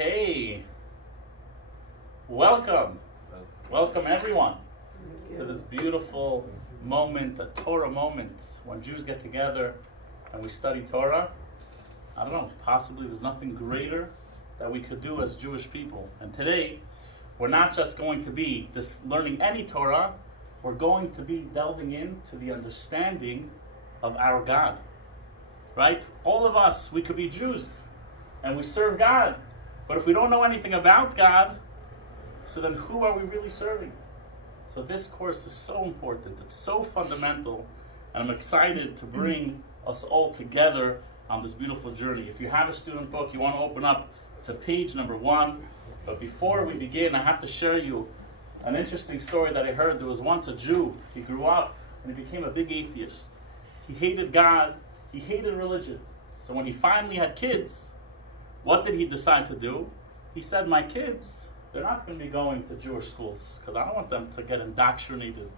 Okay, welcome everyone to this beautiful moment, a Torah moment, when Jews get together and we study Torah. I don't know, possibly there's nothing greater that we could do as Jewish people. And today, we're not just going to be learning any Torah, we're going to be delving into the understanding of our God, right? All of us, we could be Jews, and we serve God. But if we don't know anything about God, so then who are we really serving? So this course is so important. It's so fundamental. And I'm excited to bring us all together on this beautiful journey. If you have a student book, you want to open up to page number 1. But before we begin, I have to share you an interesting story that I heard. There was once a Jew. He grew up and he became a big atheist. He hated God. He hated religion. So when he finally had kids, what did he decide to do? He said, my kids, they're not going to be going to Jewish schools because I don't want them to get indoctrinated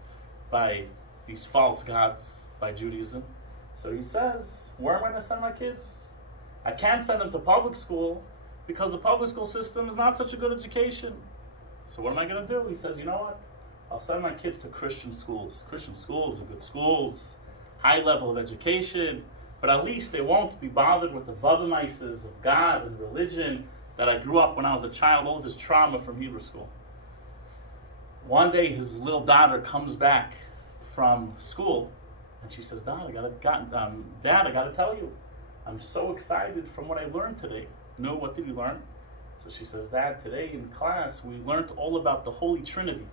by these false gods, by Judaism. So he says, where am I going to send my kids? I can't send them to public school because the public school system is not such a good education. So what am I going to do? He says, you know what? I'll send my kids to Christian schools. Christian schools are good schools, high level of education, but at least they won't be bothered with the Babamaises of God and religion that I grew up when I was a child, all of his trauma from Hebrew school. One day his little daughter comes back from school and she says, Dad, I gotta tell you, I'm so excited from what I learned today. No, what did you learn? So she says, Dad, today in class we learned all about the Holy Trinity,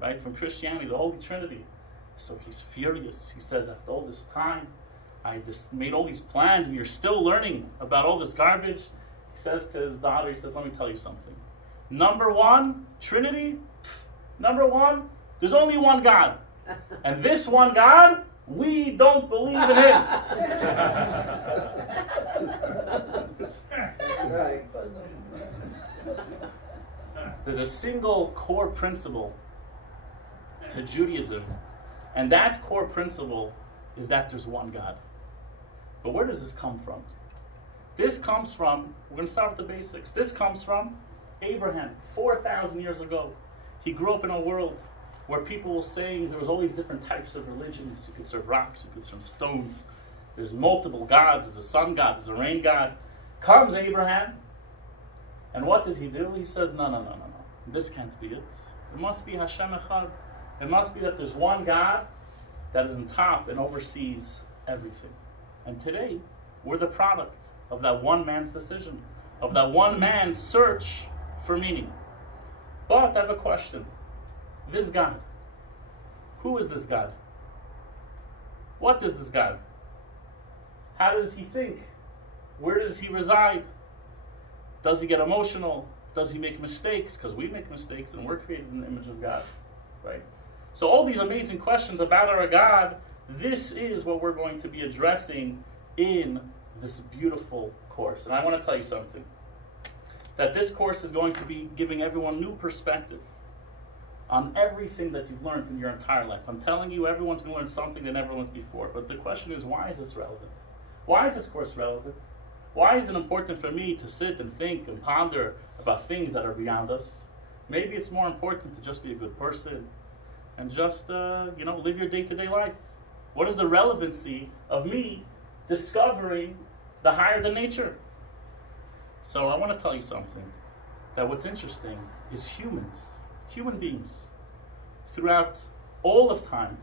right? From Christianity, the Holy Trinity. So he's furious. He says, after all this time, I just made all these plans and you're still learning about all this garbage. He says to his daughter, he says, let me tell you something. Number 1, Trinity. Number 1, there's only one God. And this one God, we don't believe in him. Right. There's a single core principle to Judaism. And that core principle is that there's one God. But where does this come from? This comes from, we're going to start with the basics. This comes from Abraham, 4,000 years ago. He grew up in a world where people were saying there was all these different types of religions. You could serve rocks, you could serve stones. There's multiple gods. There's a sun god, there's a rain god. Comes Abraham, and what does he do? He says, no. This can't be it. It must be Hashem Echad. It must be that there's one God that is on top and oversees everything. And today, we're the product of that one man's decision, of that one man's search for meaning. But I have a question. This God, who is this God? What is this God? How does he think? Where does he reside? Does he get emotional? Does he make mistakes? Because we make mistakes and we're created in the image of God, right? So all these amazing questions about our God, this is what we're going to be addressing in this beautiful course. And I want to tell you something, that this course is going to be giving everyone new perspective on everything that you've learned in your entire life. I'm telling you, everyone's going to learn something they never learned before. But the question is, why is this relevant? Why is this course relevant? Why is it important for me to sit and think and ponder about things that are beyond us? Maybe it's more important to just be a good person and just, live your day-to-day life. What is the relevancy of me discovering the higher than nature? So I want to tell you something, that what's interesting is human beings, throughout all of time,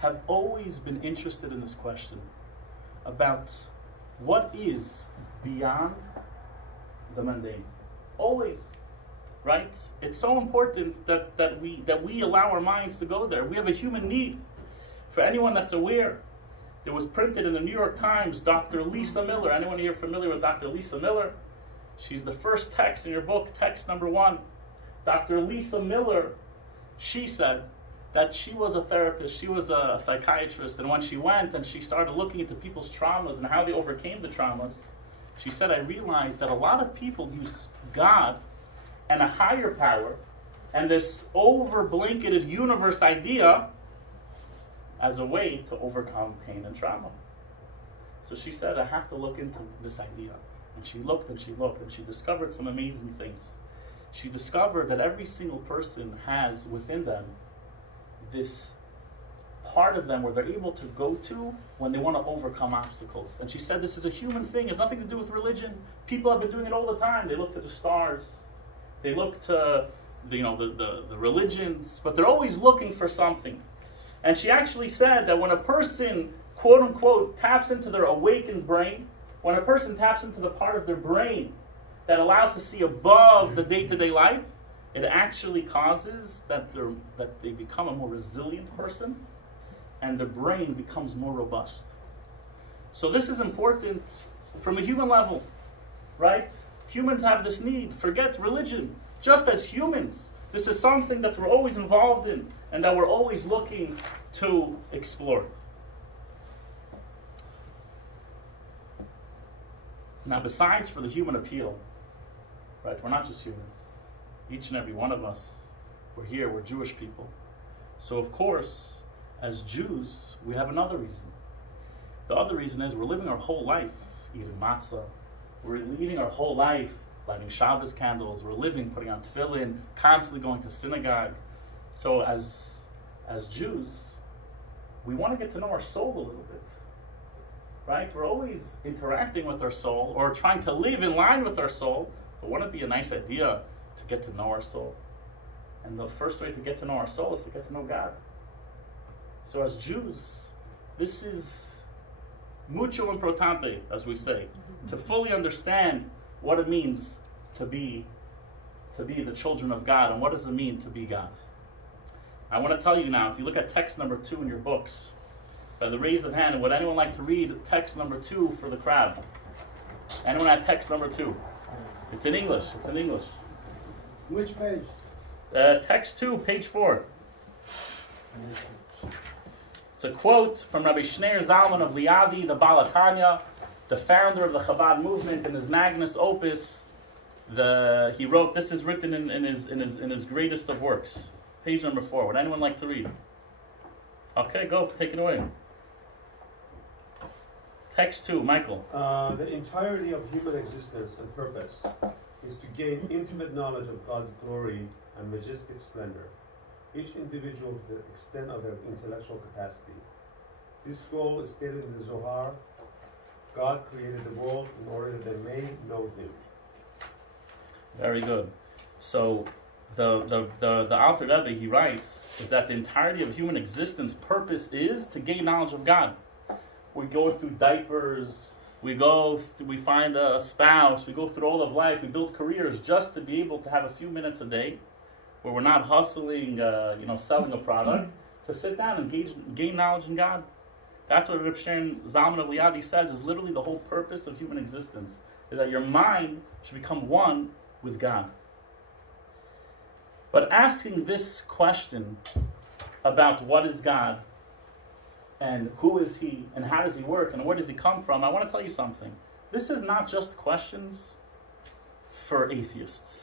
have always been interested in this question about what is beyond the mundane. Always. Right? It's so important that we allow our minds to go there. We have a human need. For anyone that's aware, it was printed in the New York Times, Dr. Lisa Miller. Anyone here familiar with Dr. Lisa Miller? She's the first text in your book, text number 1. Dr. Lisa Miller, she said that she was a therapist, she was a psychiatrist, and when she went and she started looking into people's traumas and how they overcame the traumas, she said, I realized that a lot of people use God and a higher power and this over-blanketed universe idea as a way to overcome pain and trauma. So she said, I have to look into this idea. And she looked and she looked and she discovered some amazing things. She discovered that every single person has within them this part of them where they're able to go to when they want to overcome obstacles. And she said this is a human thing. It's nothing to do with religion. People have been doing it all the time. They look to the stars. They look to the religions, but they're always looking for something. And she actually said that when a person, quote unquote, taps into their awakened brain, when a person taps into the part of their brain that allows to see above the day-to-day life, it actually causes that they become a more resilient person and the brain becomes more robust. So this is important from a human level, right? Humans have this need. Forget religion. Just as humans, this is something that we're always involved in and that we're always looking to explore. Now, besides for the human appeal, right, we're not just humans. Each and every one of us, we're here, we're Jewish people. So, of course, as Jews, we have another reason. The other reason is we're living our whole life eating matzah. We're eating our whole life lighting Shabbos candles. We're living, putting on tefillin, constantly going to synagogue. So as Jews, we want to get to know our soul a little bit. Right? We're always interacting with our soul or trying to live in line with our soul. But wouldn't it be a nice idea to get to know our soul? And the first way to get to know our soul is to get to know God. So as Jews, this is mucho importante, as we say, to fully understand what it means to be the children of God, and what does it mean to be God. I want to tell you now, if you look at text number 2 in your books, by the raise of hand, would anyone like to read text number 2 for the crowd? Anyone have text number 2? It's in English. It's in English. Which page? Text 2, page 4. It's a quote from Rabbi Shneir Zalman of Liadi, the Balatanya, the founder of the Chabad movement. In his magnus opus, he wrote, this is written in his greatest of works. Page number 4. Would anyone like to read? Okay, go. Take it away. Text 2, Michael. The entirety of human existence and purpose is to gain intimate knowledge of God's glory and majestic splendor, each individual to the extent of their intellectual capacity. This goal is stated in the Zohar. God created the world in order that they may know Him. Very good. So the Alter Rebbe, he writes, is that the entirety of human existence purpose is to gain knowledge of God. We go through diapers, we find a spouse, we go through all of life, we build careers just to be able to have a few minutes a day where we're not hustling, selling a product, to sit down and gain knowledge in God. That's what Reb Shneir Zalman of Liadi says is literally the whole purpose of human existence, is that your mind should become one with God. But asking this question about what is God, and who is He, and how does He work, and where does He come from, I want to tell you something. This is not just questions for atheists.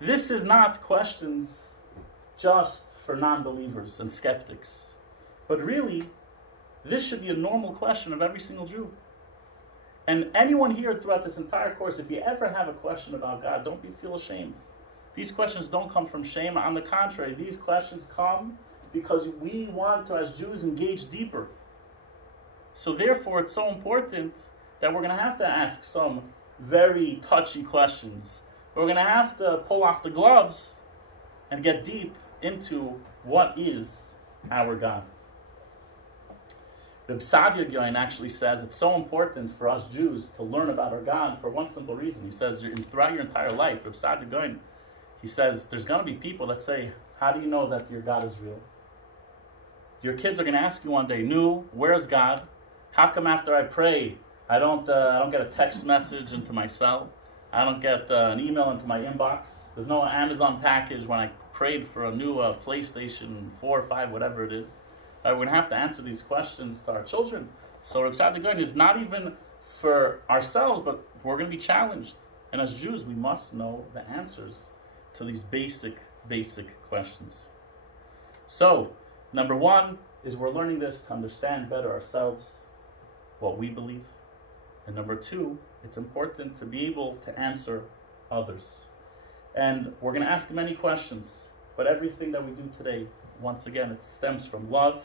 This is not questions just for non-believers and skeptics. But really, this should be a normal question of every single Jew. And anyone here throughout this entire course, if you ever have a question about God, don't feel ashamed. These questions don't come from shame. On the contrary, these questions come because we want to, as Jews, engage deeper. So therefore, it's so important that we're going to have to ask some very touchy questions. We're going to have to pull off the gloves and get deep into what is our God. Reb Sadia Gaon actually says it's so important for us Jews to learn about our God for one simple reason. He says throughout your entire life, Reb Sadia Gaon, he says there's going to be people that say, how do you know that your God is real? Your kids are going to ask you one day, Nu, where's God? How come after I pray, I don't get a text message into my cell? I don't get an email into my inbox. There's no Amazon package when I prayed for a new PlayStation 4 or 5, whatever it is. We're going to have to answer these questions to our children. So Reb Sadia Gaon is not even for ourselves, but we're going to be challenged. And as Jews, we must know the answers to these basic questions. So, number 1 is we're learning this to understand better ourselves, what we believe. And number two, it's important to be able to answer others. And we're going to ask many questions, but everything that we do today, once again, it stems from love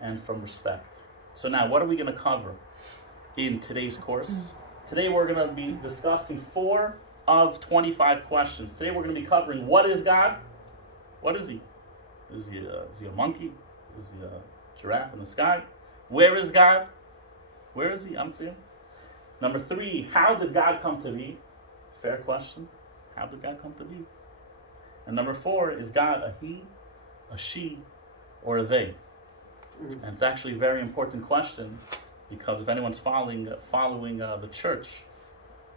and from respect. So now, what are we going to cover in today's course? Today we're going to be discussing 4 of 25 questions. Today we're going to be covering, what is God? What is he? Is he a monkey? Is he a giraffe in the sky? Where is God? Where is he? I'm saying. Number 3, how did God come to be? Fair question. How did God come to be? And number 4, is God a he, a she, or a they? And it's actually a very important question, because if anyone's following the church,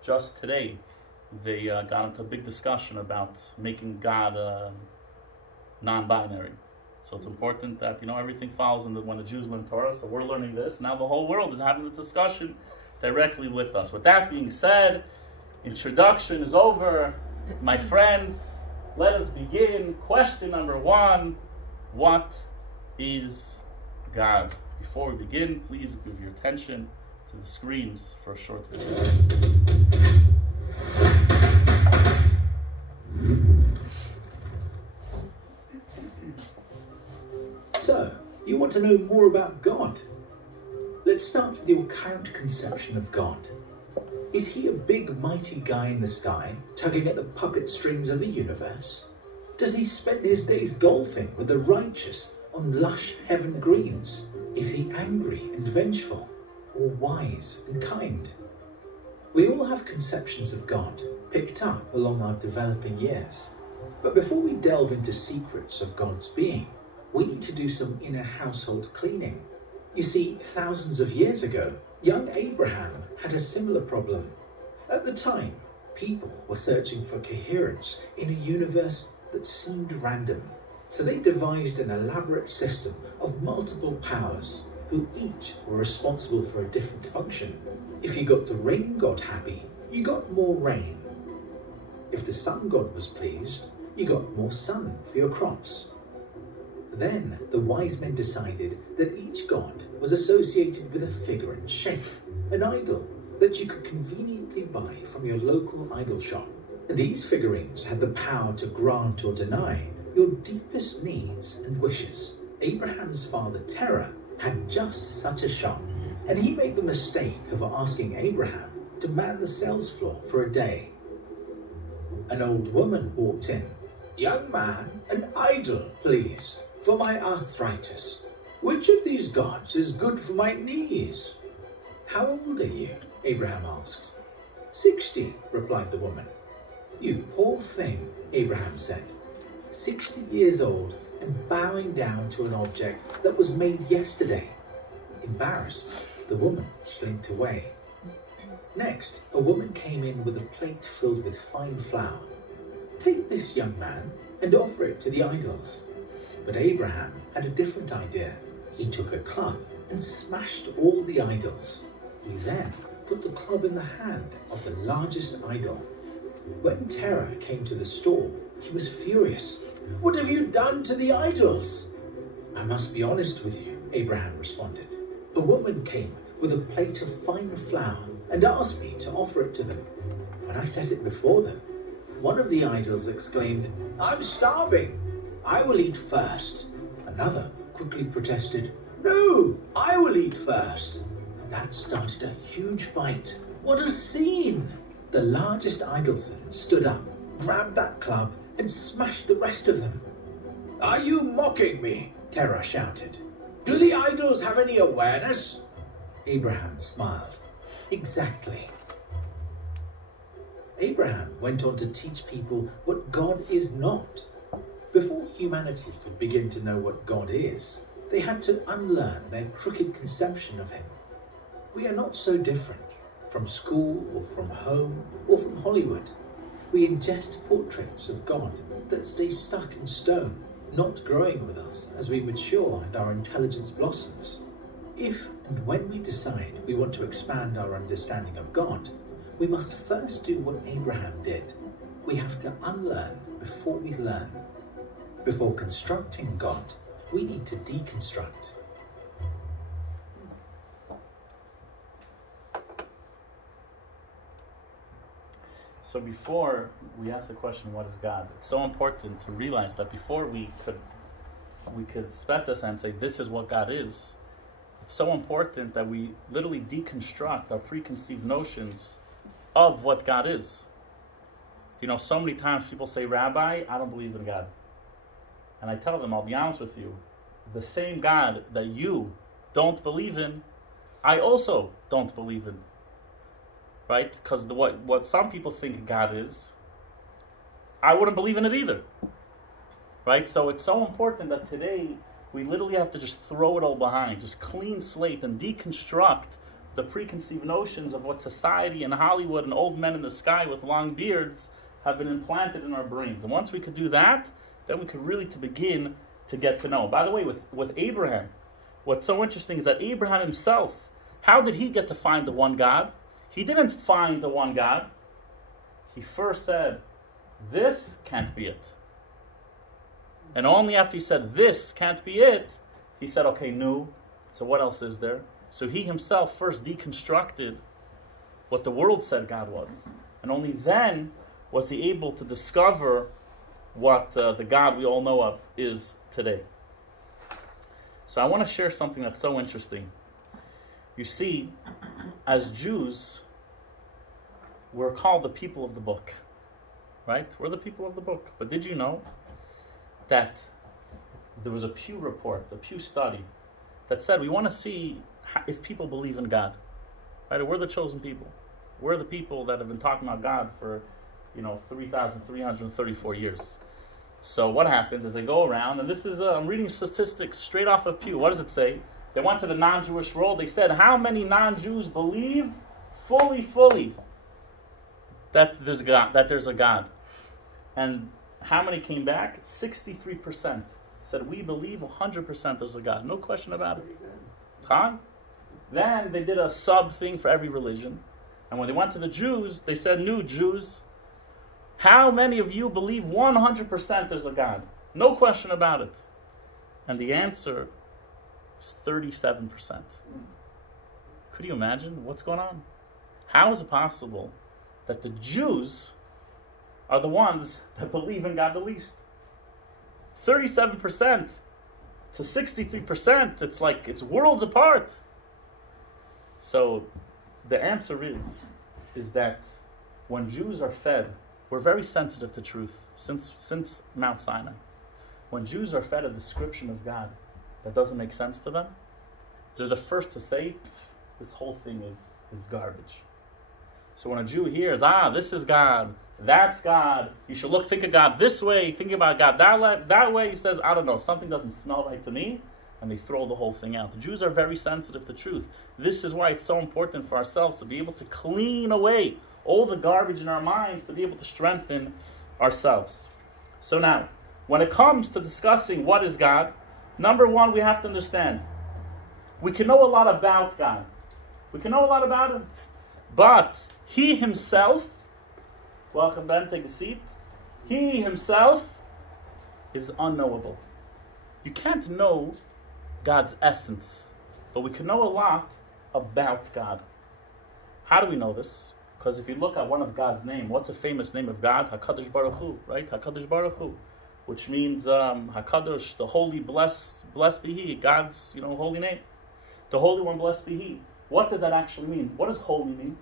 just today they got into a big discussion about making God non-binary. So it's important that everything follows when the Jews learn Torah. So we're learning this. Now the whole world is having this discussion directly with us. With that being said, introduction is over. My friends, let us begin. Question number 1: what is God? Before we begin, please give your attention to the screens for a short video. So, you want to know more about God? Let's start with your current conception of God. Is he a big mighty guy in the sky, tugging at the puppet strings of the universe? Does he spend his days golfing with the righteous on lush heaven greens? Is he angry and vengeful, or wise and kind? We all have conceptions of God, picked up along our developing years. But before we delve into secrets of God's being, we need to do some inner household cleaning. You see, thousands of years ago, young Abraham had a similar problem. At the time, people were searching for coherence in a universe that seemed random. So they devised an elaborate system of multiple powers, who each were responsible for a different function. If you got the rain god happy, you got more rain. If the sun god was pleased, you got more sun for your crops. Then the wise men decided that each god was associated with a figure and shape, an idol that you could conveniently buy from your local idol shop. And these figurines had the power to grant or deny your deepest needs and wishes. Abraham's father Terah had just such a shop, and he made the mistake of asking Abraham to man the sales floor for a day. An old woman walked in. "Young man, an idol, please, for my arthritis. Which of these gods is good for my knees?" "How old are you?" Abraham asked. 60, replied the woman. "You poor thing," Abraham said. 60 years old and bowing down to an object that was made yesterday. Embarrassed, the woman slinked away. Next, a woman came in with a plate filled with fine flour. "Take this, young man, and offer it to the idols." But Abraham had a different idea. He took a club and smashed all the idols. He then put the club in the hand of the largest idol. When Terah came to the store, he was furious. "What have you done to the idols?" "I must be honest with you," Abraham responded. "A woman came with a plate of fine flour and asked me to offer it to them. When I set it before them, one of the idols exclaimed, 'I'm starving. I will eat first.' Another quickly protested, 'No, I will eat first.' That started a huge fight. What a scene! The largest idol then stood up, grabbed that club, and smashed the rest of them. "Are you mocking me?" Terah shouted. "Do the idols have any awareness?" Abraham smiled. "Exactly." Abraham went on to teach people what God is not. Before humanity could begin to know what God is, they had to unlearn their crooked conception of him. We are not so different from school or from home or from Hollywood. We ingest portraits of God that stay stuck in stone, not growing with us as we mature and our intelligence blossoms. If and when we decide we want to expand our understanding of God, we must first do what Abraham did. We have to unlearn before we learn. Before constructing God, we need to deconstruct. So before we ask the question, what is God? It's so important to realize that before we could specify and say this is what God is, it's so important that we literally deconstruct our preconceived notions of what God is. You know, so many times people say, Rabbi, I don't believe in God. And I tell them, I'll be honest with you, the same God that you don't believe in, I also don't believe in. Right? Because what some people think God is, I wouldn't believe in it either. Right? So it's so important that today we literally have to just throw it all behind, just clean slate and deconstruct the preconceived notions of what society and Hollywood and old men in the sky with long beards have been implanted in our brains. And once we could do that, then we could really begin to get to know. By the way, with Abraham, what's so interesting is that Abraham himself, how did he get to find the one God? He didn't find the one God. He first said, this can't be it. And only after he said, this can't be it, he said, okay, no. So what else is there? So he himself first deconstructed what the world said God was. And only then was he able to discover what the God we all know of is today. So I want to share something that's so interesting. You see, as Jews, we're called the people of the book. Right? We're the people of the book. But did you know that there was a Pew report, a Pew study, that said we want to see if people believe in God. Right? We're the chosen people. We're the people that have been talking about God for 3,334 years. So what happens is they go around, and this is, I'm reading statistics straight off of Pew. What does it say? They went to the non-Jewish world. They said, how many non-Jews believe fully that there's a God? And how many came back? 63% said, we believe 100% there's a God. No question about it. Huh? Then they did a sub thing for every religion. And when they went to the Jews, they said, new Jews, how many of you believe 100% there's a God? No question about it. And the answer is 37%. Could you imagine what's going on? How is it possible that the Jews are the ones that believe in God the least? 37% to 63%, it's worlds apart. So the answer is that when Jews are fed, we're very sensitive to truth since Mount Sinai. When Jews are fed a description of God that doesn't make sense to them, they're the first to say, this whole thing is garbage. So when a Jew hears, this is God, that's God, you should think of God this way, think about God that way, he says, I don't know, something doesn't smell right to me, and they throw the whole thing out. The Jews are very sensitive to truth. This is why it's so important for ourselves to be able to clean away all the garbage in our minds to be able to strengthen ourselves. So now, when it comes to discussing what is God, number one, we have to understand, we can know a lot about God. We can know a lot about Him. But He Himself, welcome Ben, take a seat. He Himself is unknowable. You can't know God's essence, but we can know a lot about God. How do we know this? Because if you look at one of God's name, what's a famous name of God? HaKadosh Baruch Hu, right? HaKadosh Baruch Hu, which means HaKadosh, the holy, blessed be He, God's holy name. The Holy One, blessed be He. What does that actually mean? What does holy mean?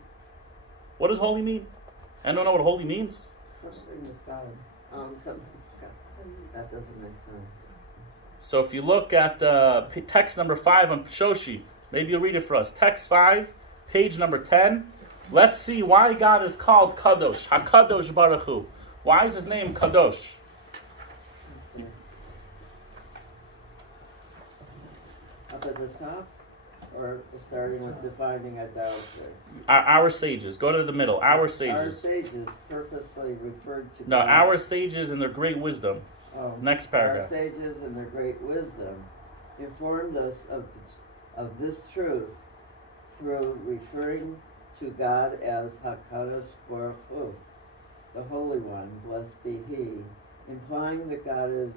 What does holy mean? Anyone know what holy means? Something with God. That doesn't make sense. So if you look at text number 5 on Shoshi, maybe you'll read it for us. Text 5, page number 10. Let's see why God is called Kadosh. HaKadosh Baruch Hu. Why is His name Kadosh? Okay. Up at the top? Or starting with defining idolatry? Our sages. Go to the middle. Our sages. Our sages purposely referred to No, God. our sages in their great wisdom. Oh, Next paragraph. Our sages in their great wisdom informed us of this truth through referring to God as HaKadosh Baruch Hu, the Holy One, blessed be He, implying that God is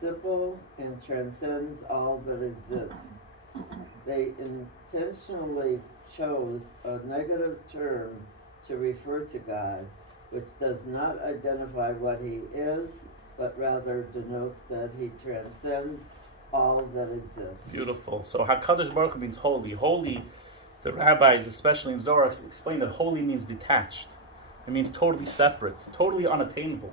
simple and transcends all that exists. They intentionally chose a negative term to refer to God which does not identify what he is, but rather denotes that he transcends all that exists. Beautiful. So HaKadosh Baruch Hu means holy. Holy, the rabbis, especially in Zohar, explain that holy means detached. It means totally separate, totally unattainable.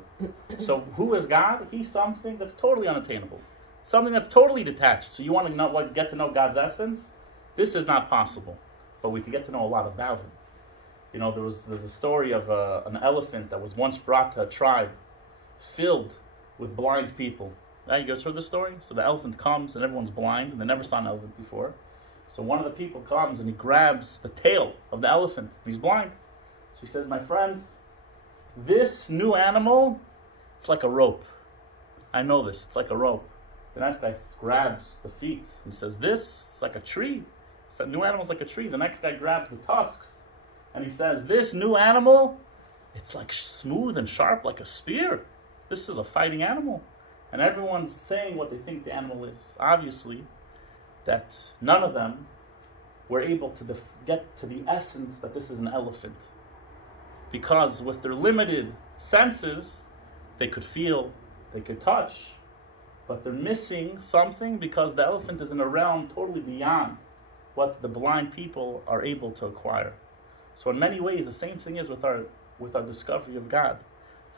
So who is God? He's something that's totally unattainable. Something that's totally detached. So you want to get to know God's essence? This is not possible. But we can get to know a lot about him. You know, there's a story of an elephant that was once brought to a tribe filled with blind people. You guys heard this story? So the elephant comes and everyone's blind and they never saw an elephant before. So one of the people comes and he grabs the tail of the elephant. He's blind. So he says, my friends, this new animal, it's like a rope. I know this, it's like a rope. The next guy grabs the feet. He says, it's like a tree. This new animal's like a tree. The next guy grabs the tusks. And he says, this new animal, it's like smooth and sharp like a spear. This is a fighting animal. And everyone's saying what they think the animal is. Obviously, that none of them were able to get to the essence that this is an elephant. Because with their limited senses, they could feel, they could touch, but they're missing something because the elephant is in a realm totally beyond what the blind people are able to acquire. So in many ways, the same thing is with our discovery of God.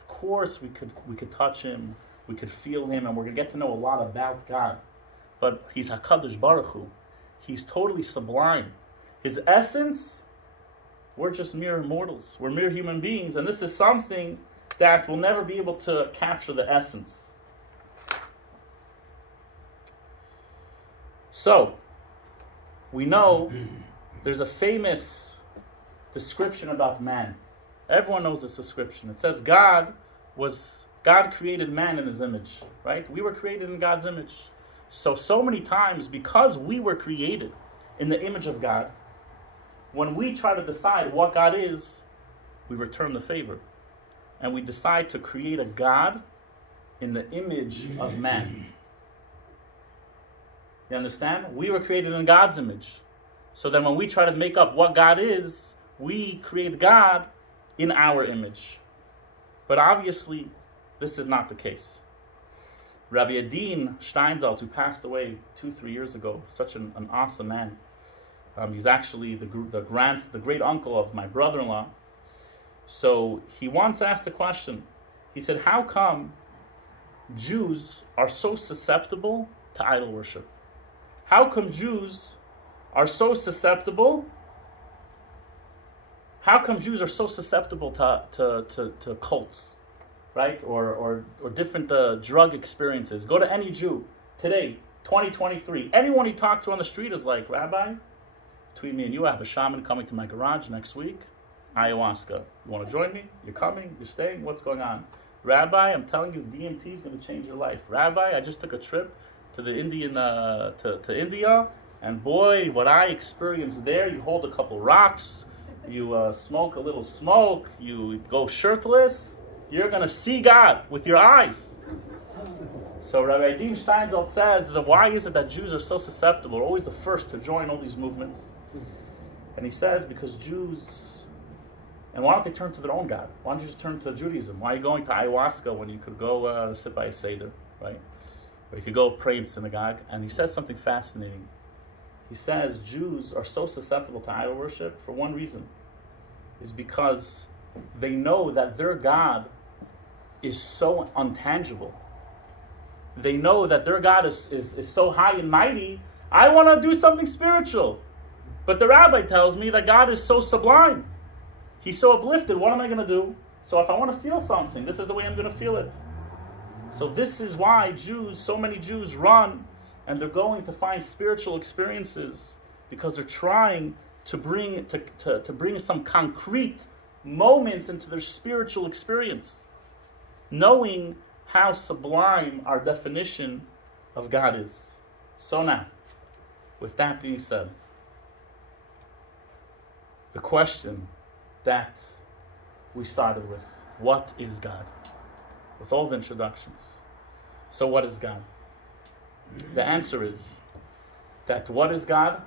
Of course, we could touch him, we could feel him, and we're going to get to know a lot about God. But he's HaKadosh Baruch Hu. He's totally sublime. His essence, we're just mere mortals. We're mere human beings, and this is something that will never be able to capture the essence. So, we know there's a famous description about man. Everyone knows this description. It says God created man in his image, right? We were created in God's image. So many times, because we were created in the image of God, when we try to decide what God is, we return the favor. And we decide to create a God in the image of man. You understand? We were created in God's image. So then when we try to make up what God is, we create God in our image. But obviously, this is not the case. Rabbi Mendy Mentz, who passed away 2-3 years ago, such an awesome man. He's actually the great uncle of my brother-in-law. So he once asked a question. He said, how come Jews are so susceptible to idol worship? How come Jews are so susceptible? How come Jews are so susceptible to cults, right? Or different drug experiences? Go to any Jew today, 2023. Anyone you talk to on the street is like, Rabbi, between me and you, I have a shaman coming to my garage next week. Ayahuasca. You want to join me? You're coming? You're staying? What's going on? Rabbi, I'm telling you, DMT is going to change your life. Rabbi, I just took a trip to the Indian to India, and boy, what I experienced there. You hold a couple rocks, you smoke a little smoke, you go shirtless. You're going to see God with your eyes. So Rabbi Mendy Mentz says, why is it that Jews are so susceptible? They're always the first to join all these movements. And he says, because Jews, and why don't they turn to their own God? Why don't you just turn to Judaism? Why are you going to ayahuasca when you could go sit by a Seder, right? Or you could go pray in synagogue. And he says something fascinating. He says Jews are so susceptible to idol worship for one reason. Is because they know that their God is so untangible. They know that their God is so high and mighty. I want to do something spiritual. But the rabbi tells me that God is so sublime. He's so uplifted. What am I going to do? So if I want to feel something, this is the way I'm going to feel it. So this is why so many Jews run, and they're going to find spiritual experiences because they're trying to bring some concrete moments into their spiritual experience, knowing how sublime our definition of God is. So now, with that being said, the question that we started with, what is God? With all the introductions. So what is God? The answer is that what is God?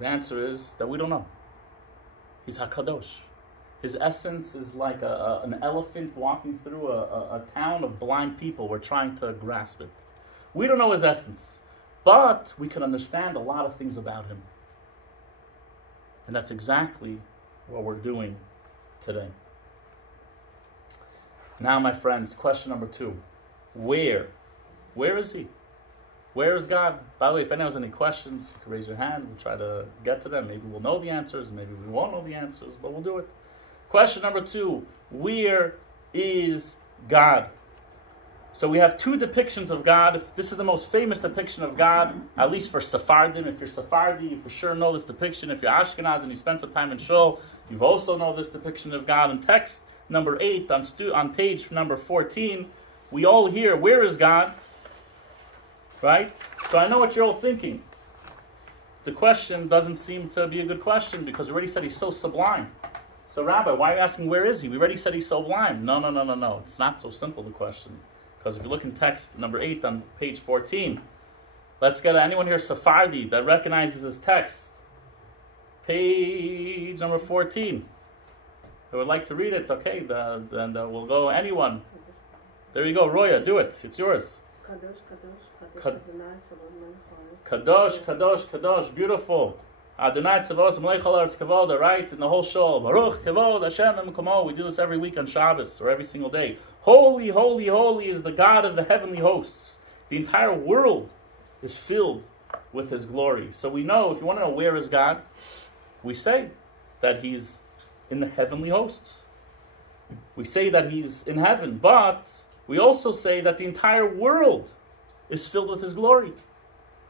The answer is that we don't know. He's HaKadosh. His essence is like an elephant walking through a town of blind people. We're trying to grasp it. We don't know his essence, but we can understand a lot of things about him. And that's exactly what we're doing today. Now, my friends, question number 2. Where? Where is he? Where is God? By the way, if anyone has any questions, you can raise your hand. We'll try to get to them. Maybe we'll know the answers. Maybe we won't know the answers, but we'll do it. Question number 2. Where is God? So we have 2 depictions of God. This is the most famous depiction of God, at least for Sephardim. If you're Sephardi, you for sure know this depiction. If you're Ashkenaz and you spend some time in Shul, you've also know this depiction of God. In text number 8, on page number 14, we all hear, where is God? Right? So I know what you're all thinking. The question doesn't seem to be a good question because we already said he's so sublime. So Rabbi, why are you asking where is he? We already said he's sublime. No. It's not so simple, the question. Because if you look in text number 8 on page 14, let's get anyone here Sephardi that recognizes this text. Page number 14. I would like to read it. Okay, then we'll go. Anyone? There you go, Roya. Do it. It's yours. Kadosh, Kadosh, Kadosh. Beautiful. Adonai Tzavos Melech Haaretz Kavod. Right in the whole shul. Baruch Kavod Hashem Emukomo. We do this every week on Shabbos or every single day. Holy, holy, holy is the God of the heavenly hosts. The entire world is filled with His glory. So we know, if you want to know where is God, we say that He's in the heavenly hosts. We say that He's in heaven, but we also say that the entire world is filled with His glory.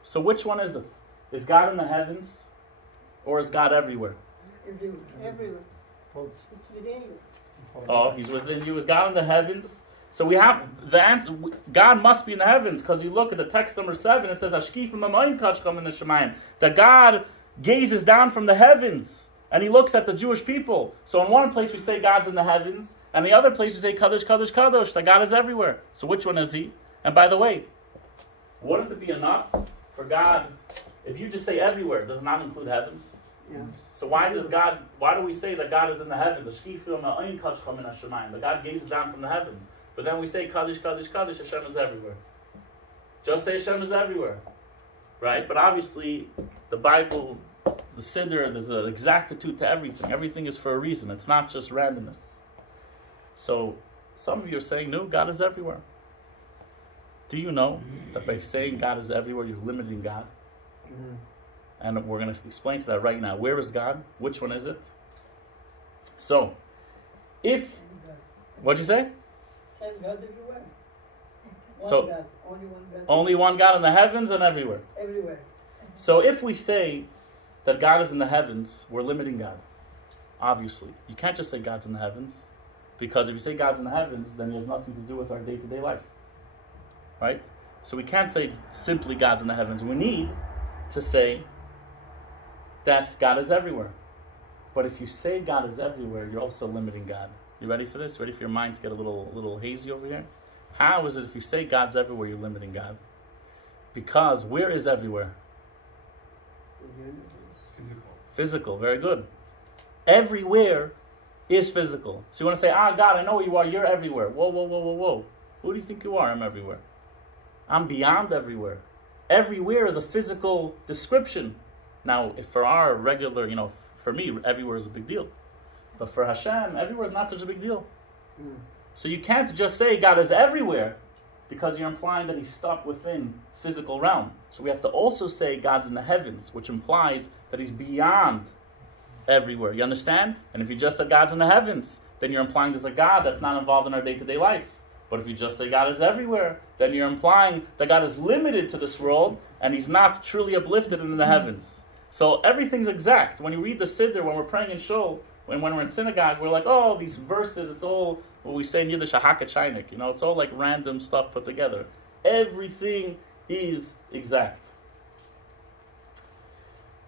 So which one is it? Is God in the heavens, or is God everywhere? Everywhere. It's within you. Oh, He's within you. Is God in the heavens? So we have the answer. God must be in the heavens, because you look at the text number 7. It says that God gazes down from the heavens and He looks at the Jewish people. So in one place we say God's in the heavens, and the other place we say Kadosh, Kadosh, Kadosh. That God is everywhere. So which one is He? And by the way, wouldn't it be enough for God if you just say everywhere? Does not include heavens? Yeah. So why do we say that God is in the heavens? That God gazes down from the heavens. But then we say Kaddish, Kaddish, Kaddish, Hashem is everywhere. Just say Hashem is everywhere. Right? But obviously, the Bible, the Siddur, there's an exactitude to everything. Everything is for a reason. It's not just randomness. So, some of you are saying, no, God is everywhere. Do you know that by saying God is everywhere, you're limiting God? Mm-hmm. And we're going to explain to that right now. Where is God? Which one is it? So, what'd you say? Same God everywhere. So, God. Only one God. Only one God in the heavens and everywhere. Everywhere. So if we say that God is in the heavens, we're limiting God. Obviously. You can't just say God's in the heavens, because if you say God's in the heavens, then there's nothing to do with our day-to-day life. Right? So we can't say simply God's in the heavens. We need to say that God is everywhere. But if you say God is everywhere, you're also limiting God. You ready for this? Ready for your mind to get a little hazy over here? How is it if you say God's everywhere, you're limiting God? Because where is everywhere? Physical. Very good. Everywhere is physical. So you want to say, God, I know who you are. You're everywhere. Whoa. Who do you think you are? I'm everywhere. I'm beyond everywhere. Everywhere is a physical description. Now, for our regular, for me, everywhere is a big deal. But for Hashem, everywhere is not such a big deal. Mm. So you can't just say God is everywhere, because you're implying that He's stuck within physical realm. So we have to also say God's in the heavens, which implies that He's beyond everywhere. You understand? And if you just said God's in the heavens, then you're implying there's a God that's not involved in our day-to-day life. But if you just say God is everywhere, then you're implying that God is limited to this world and He's not truly uplifted in the heavens. So everything's exact. When you read the Siddur, when we're praying in Shul, when we're in synagogue, we're like, oh, these verses, it's all what we say in Yiddish, Haka-Chainik. It's all like random stuff put together. Everything is exact.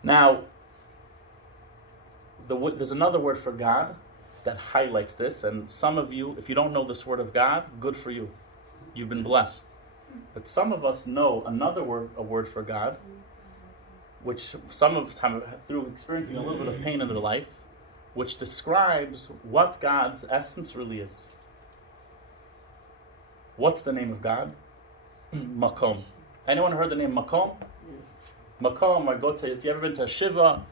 Now, there's another word for God that highlights this, and some of you, if you don't know this word of God, good for you. You've been blessed. But some of us know another word, a word for God, which some of us have, through experiencing a little bit of pain in their life, which describes what God's essence really is. What's the name of God? Makom. Anyone heard the name Makom? Makom, or go to, if you've ever been to a Shiva,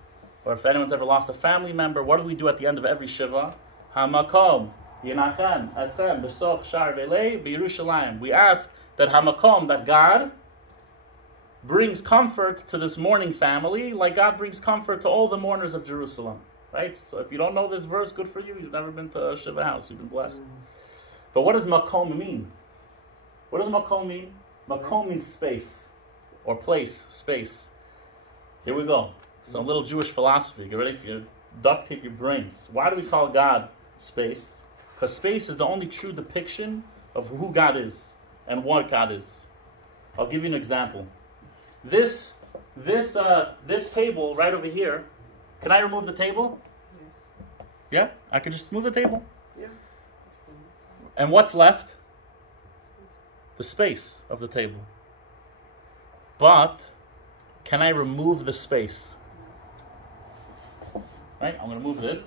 or if anyone's ever lost a family member, what do we do at the end of every Shiva? HaMakom, Yinachem, Eschem, Besoch, Shar, Velei, B'Yerushalayim. We ask that HaMakom, that God brings comfort to this mourning family, like God brings comfort to all the mourners of Jerusalem. Right? So if you don't know this verse, good for you. You've never been to a Shiva house. You've been blessed. But what does Makom mean? What does Makom mean? Makom means space, or place, space. Here we go. Some little Jewish philosophy. Get ready for you. Duct tape your brains. Why do we call God space? Because space is the only true depiction of who God is and what God is. I'll give you an example. This table right over here. Can I remove the table? Yes. Yeah, I could just move the table. Yeah. And what's left? The space of the table. But can I remove the space? Right? I'm going to move this.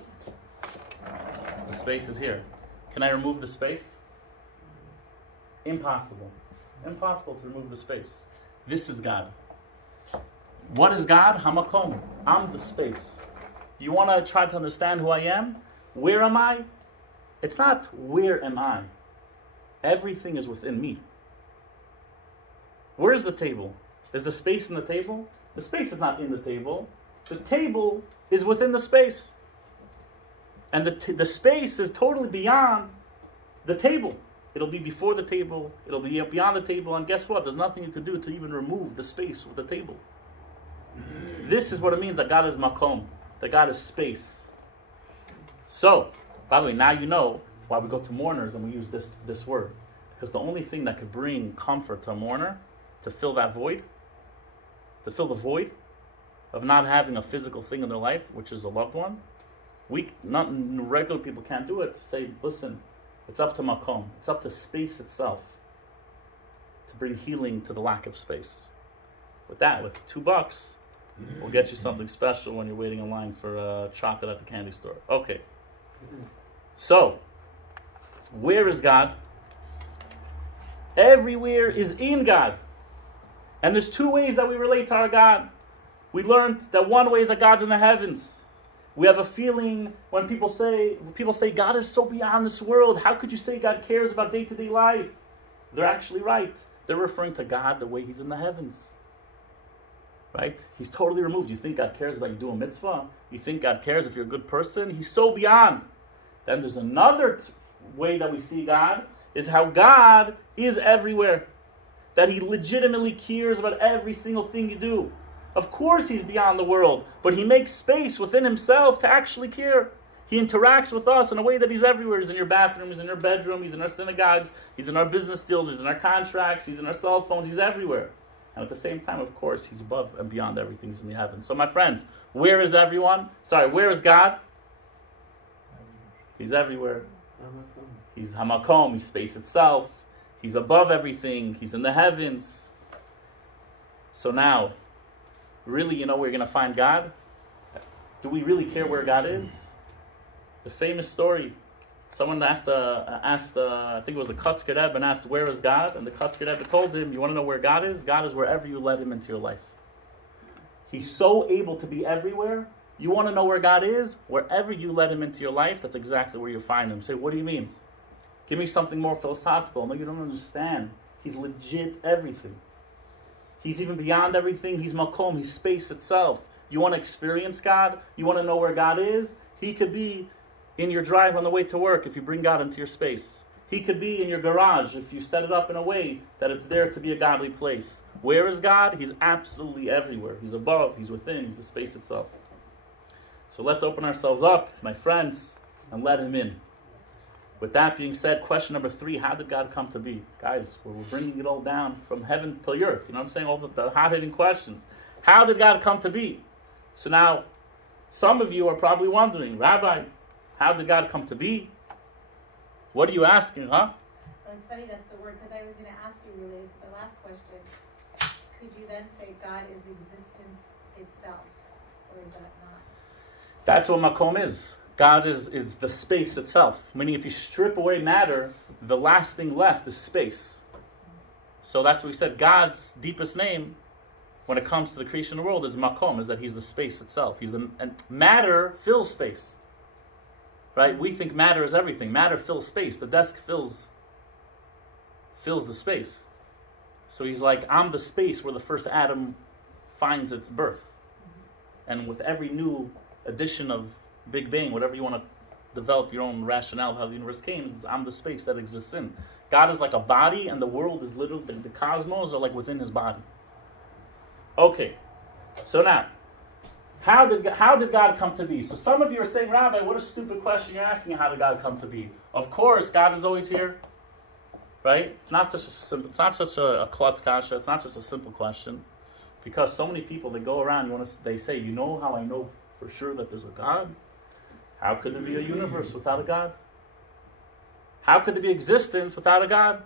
The space is here. Can I remove the space? Impossible. Impossible to remove the space. This is God. What is God? Hamakom. I'm the space. You want to try to understand who I am? Where am I? It's not where am I. Everything is within me. Where's the table? Is the space in the table? The space is not in the table. The table is within the space. And the space is totally beyond the table. It'll be before the table. It'll be beyond the table. And guess what? There's nothing you could do to even remove the space with the table. This is what it means that God is makom. That God is space. So, by the way, now you know why we go to mourners and we use this word. Because the only thing that could bring comfort to a mourner, to fill that void, to fill the void of not having a physical thing in their life, which is a loved one, regular people can't do it. Say, listen, it's up to makom. It's up to space itself to bring healing to the lack of space. With that, with $2, we'll get you something special when you're waiting in line for chocolate at the candy store. Okay. So, where is God? Everywhere is in God. And there's two ways that we relate to our God. We learned that one way is that God's in the heavens. We have a feeling when people say God is so beyond this world. How could you say God cares about day-to-day life? They're actually right. They're referring to God the way He's in the heavens. Right? He's totally removed. You think God cares about you doing mitzvah? You think God cares if you're a good person? He's so beyond. Then there's another way that we see God, is how God is everywhere. That He legitimately cares about every single thing you do. Of course He's beyond the world, but He makes space within Himself to actually care. He interacts with us in a way that He's everywhere. He's in your bathroom, He's in your bedroom, He's in our synagogues, He's in our business deals, He's in our contracts, He's in our cell phones, He's everywhere. And at the same time, of course, He's above and beyond everything He's in the heavens. So my friends, where is everyone? Where is God? He's everywhere. He's Hamakom, He's space itself. He's above everything. He's in the heavens. So now, really, you know where you're going to find God? Do we really care where God is? The famous story. Someone asked, I think it was the Kotzker Rebbe, and asked, where is God? And the Kotzker Rebbe told him, you want to know where God is? God is wherever you let Him into your life. He's so able to be everywhere. You want to know where God is? Wherever you let Him into your life, that's exactly where you find Him. Say, what do you mean? Give me something more philosophical. No, you don't understand. He's legit everything. He's even beyond everything. He's makom. He's space itself. You want to experience God? You want to know where God is? He could be in your drive on the way to work if you bring God into your space. He could be in your garage if you set it up in a way that it's there to be a godly place. Where is God? He's absolutely everywhere. He's above. He's within. He's the space itself. So let's open ourselves up, my friends, and let Him in. With that being said, question number 3, how did God come to be? Guys, we're bringing it all down from heaven to the earth. You know what I'm saying? All the hard-hitting questions. How did God come to be? So now, some of you are probably wondering, Rabbi, how did God come to be? What are you asking, huh? Well, it's funny that's the word, because I was going to ask you related to the last question. Could you then say God is existence itself, or is that not? That's what makom is. God is the space itself. Meaning if you strip away matter, the last thing left is space. So that's what we said. God's deepest name, when it comes to the creation of the world, is makom, is that he's the space itself. And matter fills space. Right? We think matter is everything. Matter fills space. The desk fills the space. So he's like, I'm the space where the first atom finds its birth. And with every new addition of Big Bang, whatever you want to develop your own rationale of how the universe came, I'm the space that exists in. God is like a body, and the world is literally, the cosmos are like within his body. Okay, so now, how did God come to be? So some of you are saying, Rabbi, what a stupid question you're asking, how did God come to be? Of course, God is always here, right? It's not such a klutz kasha, it's not such a simple question, because so many people, they go around, they say, you know how I know for sure that there's a God? How could there be a universe without a God? How could there be existence without a God?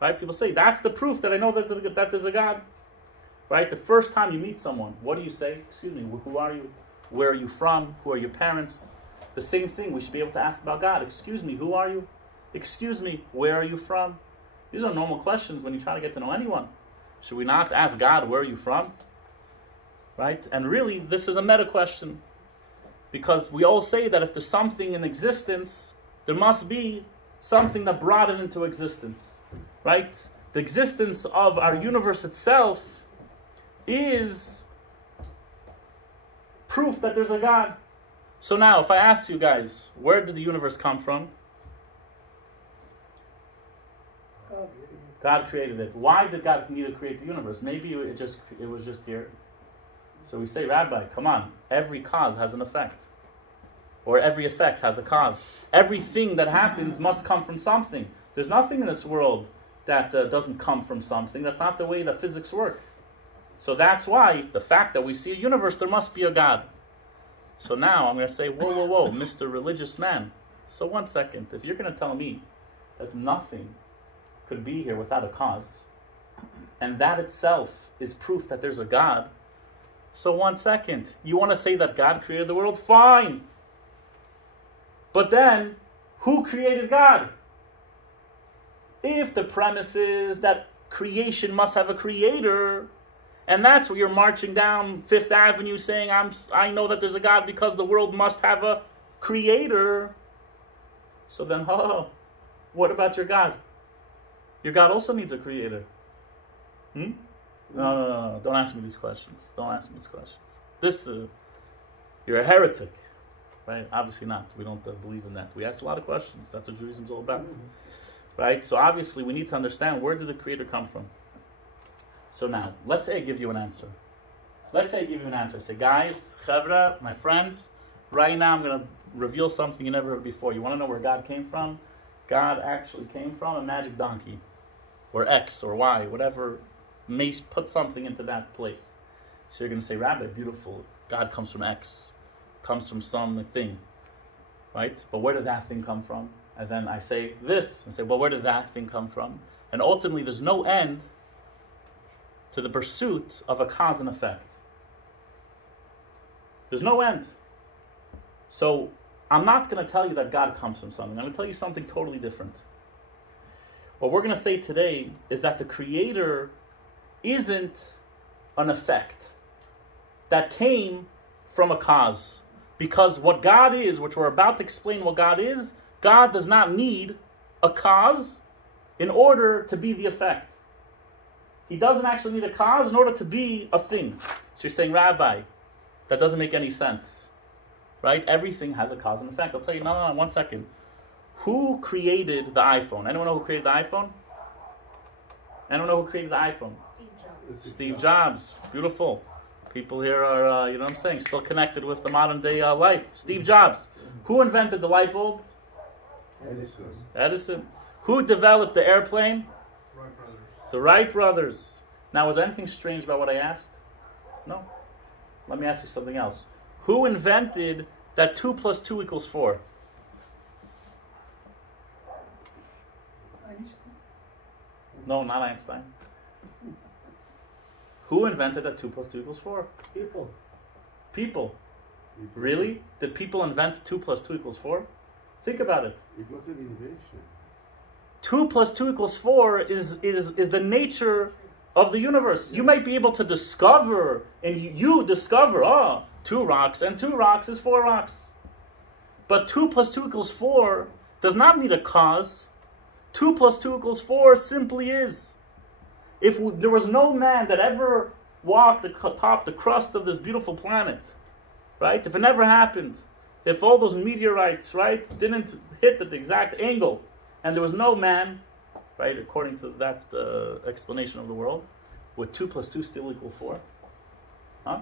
Right? People say, that's the proof that I know that there's a God. Right? The first time you meet someone, what do you say? Excuse me, who are you? Where are you from? Who are your parents? The same thing we should be able to ask about God. Excuse me, who are you? Excuse me, where are you from? These are normal questions when you try to get to know anyone. Should we not ask God, where are you from? Right? And really, this is a meta question. Because we all say that if there's something in existence, there must be something that brought it into existence. Right? The existence of our universe itself is proof that there's a God. So now, if I asked you guys, where did the universe come from? God created it. Why did God need to create the universe? Maybe it was just here. So we say, Rabbi, come on, every cause has an effect. Or every effect has a cause. Everything that happens must come from something. There's nothing in this world that doesn't come from something. That's not the way that physics work. So that's why the fact that we see a universe, there must be a God. So now I'm going to say, whoa, Mr. Religious Man. So 1 second, if you're going to tell me that nothing could be here without a cause, and that itself is proof that there's a God, so 1 second, you want to say that God created the world? Fine. But then, who created God? If the premise is that creation must have a creator, and that's where you're marching down Fifth Avenue saying, I know that there's a God because the world must have a creator. So then, what about your God? Your God also needs a creator. No. Don't ask me these questions. You're a heretic. Right? Obviously not. We don't believe in that. We ask a lot of questions. That's what Judaism's all about. Right? So obviously we need to understand, where did the creator come from? So now, let's say I give you an answer. Say, guys, chevra, my friends, right now I'm going to reveal something you never heard before. You want to know where God came from? God actually came from a magic donkey. Or X, or Y, whatever. May put something into that place. So you're going to say, Rabbi, beautiful. God comes from X. Comes from something. Right? But where did that thing come from? And then I say this. And say, well, where did that thing come from? And ultimately, there's no end to the pursuit of a cause and effect. There's no end. So, I'm not going to tell you that God comes from something. I'm going to tell you something totally different. What we're going to say today is that the creator isn't an effect that came from a cause. Because what God is, which we're about to explain what God is, God does not need a cause in order to be the effect. He doesn't actually need a cause in order to be a thing. So you're saying, Rabbi, that doesn't make any sense. Right? Everything has a cause and effect. I'll tell you, no, 1 second. Who created the iPhone? Anyone know who created the iPhone? Anyone know who created the iPhone? Steve Jobs. Beautiful. People here are, you know what I'm saying, still connected with the modern day life. Steve Jobs. Who invented the light bulb? Edison. Who developed the airplane? Wright brothers. The Wright brothers. Now, was there anything strange about what I asked? No. Let me ask you something else. Who invented that 2 + 2 = 4? No, not Einstein. Who invented that 2 + 2 = 4? People. People. Really? Did people invent 2 + 2 = 4? Think about it. It was an invention. 2 + 2 = 4 is the nature of the universe. You might be able to discover, and you discover, 2 rocks, and 2 rocks is 4 rocks. But 2 + 2 = 4 does not need a cause. 2 + 2 = 4 simply is. If there was no man that ever walked atop the crust of this beautiful planet, right? If it never happened, if all those meteorites, right, didn't hit at the exact angle, and there was no man, right, according to that explanation of the world, would 2 + 2 still equal 4? Huh?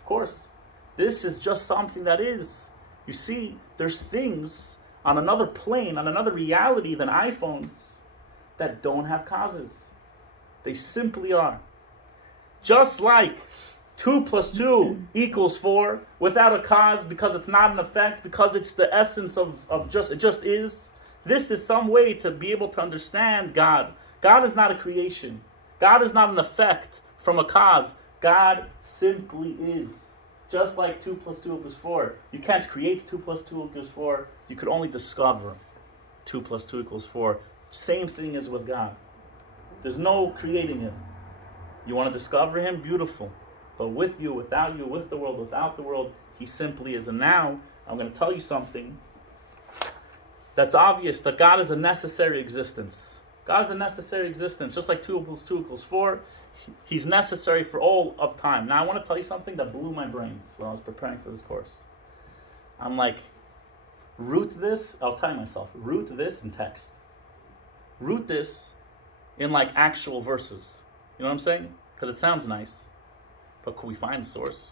Of course. This is just something that is. You see, there's things on another plane, on another reality than iPhones, that don't have causes. They simply are. Just like 2 + 2 = 4 without a cause, because it's not an effect, because it's the essence of just, it just is. This is some way to be able to understand God. God is not a creation. God is not an effect from a cause. God simply is. Just like 2 + 2 = 4. You can't create 2 + 2 = 4. You could only discover 2 + 2 = 4. Same thing as with God. There's no creating Him. You want to discover Him? Beautiful. But with you, without you, with the world, without the world, He simply is. And now, I'm going to tell you something that's obvious, that God is a necessary existence. God is a necessary existence. Just like 2 + 2 = 4, He's necessary for all of time. Now, I want to tell you something that blew my brains when I was preparing for this course. I'm like, root this, I'll tell myself, root this in text. Root this in like actual verses. You know what I'm saying? Because it sounds nice. But could we find a source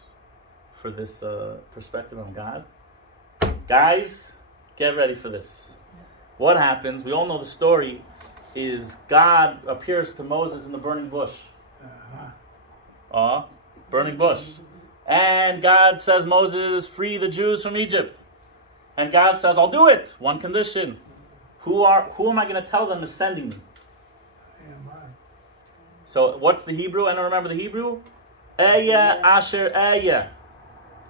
for this perspective on God? Guys, get ready for this. What happens, we all know the story, is God appears to Moses in the burning bush. Burning bush. And God says, Moses, free the Jews from Egypt. And God says, I'll do it. One condition. Who am I going to tell them is sending me? So what's the Hebrew? I don't remember the Hebrew. Eya Asher Eya.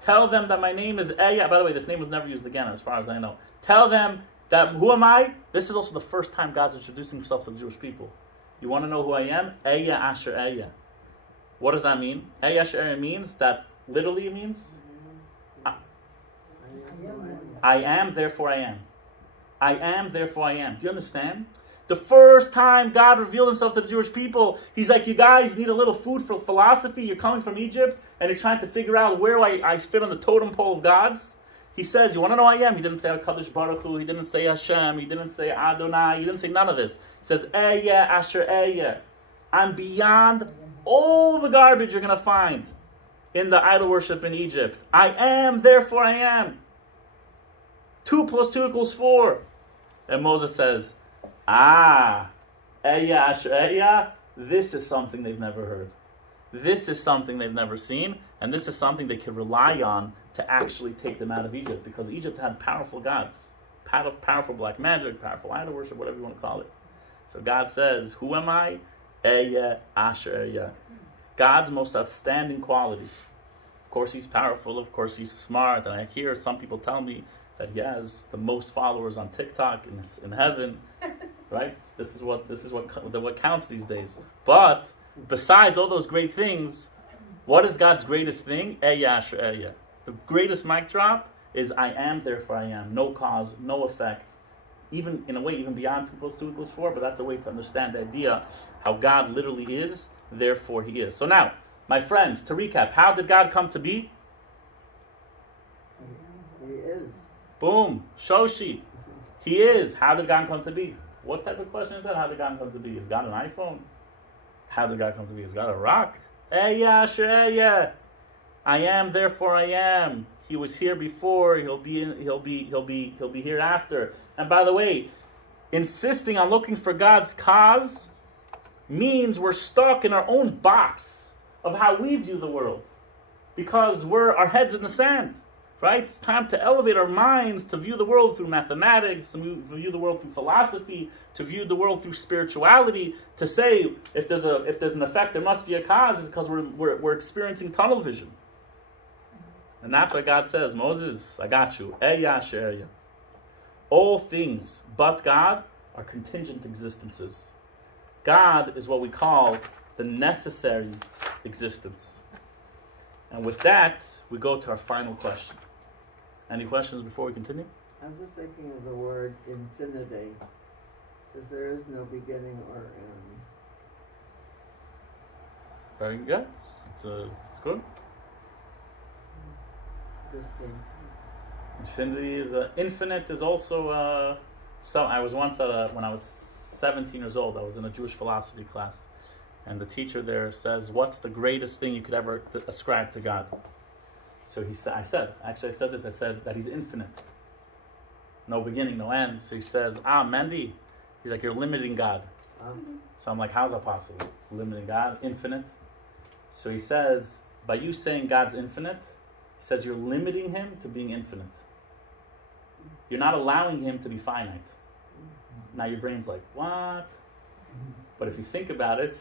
Tell them that my name is Eya. By the way, this name was never used again as far as I know. Tell them that, who am I? This is also the first time God's introducing Himself to the Jewish people. You want to know who I am? Eya Asher Eya. What does that mean? Eya Asher Eya means that, literally it means, I am, therefore I am. I am, therefore I am. Do you understand? The first time God revealed Himself to the Jewish people, He's like, you guys need a little food for philosophy. You're coming from Egypt, and you're trying to figure out where I fit on the totem pole of gods. He says, you want to know who I am? He didn't say HaKadosh Baruch Hu. He didn't say Hashem. He didn't say Adonai. He didn't say none of this. He says, Eya Asher Eya. I'm beyond all the garbage you're going to find in the idol worship in Egypt. I am, therefore I am. 2 + 2 = 4. And Moses says, Eya Asher Eya, this is something they've never heard. This is something they've never seen, and this is something they can rely on to actually take them out of Egypt, because Egypt had powerful gods, powerful black magic, powerful idol worship, whatever you want to call it. So God says, who am I? Eya Asher Eya. God's most outstanding qualities. Of course He's powerful, of course He's smart, and I hear some people tell me that He has the most followers on TikTok in heaven, right? This is what counts these days. But besides all those great things, what is God's greatest thing? Eya Asher Eya. The greatest mic drop is I am, therefore I am. No cause, no effect. Even in a way, even beyond 2 + 2 = 4, but that's a way to understand the idea how God literally is, therefore He is. So now, my friends, to recap, how did God come to be? He is. Boom. Shoshi. He is. How did God come to be? What type of question is that? How did God come to be? Is God an iPhone? How did God come to be? Is God a rock? Eya Asher Eya. I am, therefore I am. He was here before. He'll be here after. And by the way, insisting on looking for God's cause means we're stuck in our own box of how we view the world, because we're our heads in the sand. Right? It's time to elevate our minds to view the world through mathematics, to view the world through philosophy, to view the world through spirituality, to say if there's an effect, there must be a cause, is because we're experiencing tunnel vision. And that's why God says, Moses, I got you. Eya she'eya. All things but God are contingent existences. God is what we call the necessary existence. And with that, we go to our final question. Any questions before we continue? I was just thinking of the word infinity, because there is no beginning or end. Very good. It's good. This came Infinity is infinite is also so I was once at when I was 17 years old, I was in a Jewish philosophy class, and the teacher there says, "What's the greatest thing you could ever ascribe to God?" So I said that He's infinite, no beginning, no end. So he says, Mendy, he's like, you're limiting God. So I'm like, how's that possible? Limiting God, infinite. So he says, by you saying God's infinite, he says you're limiting Him to being infinite. You're not allowing Him to be finite. Now your brain's like, what? But if you think about it,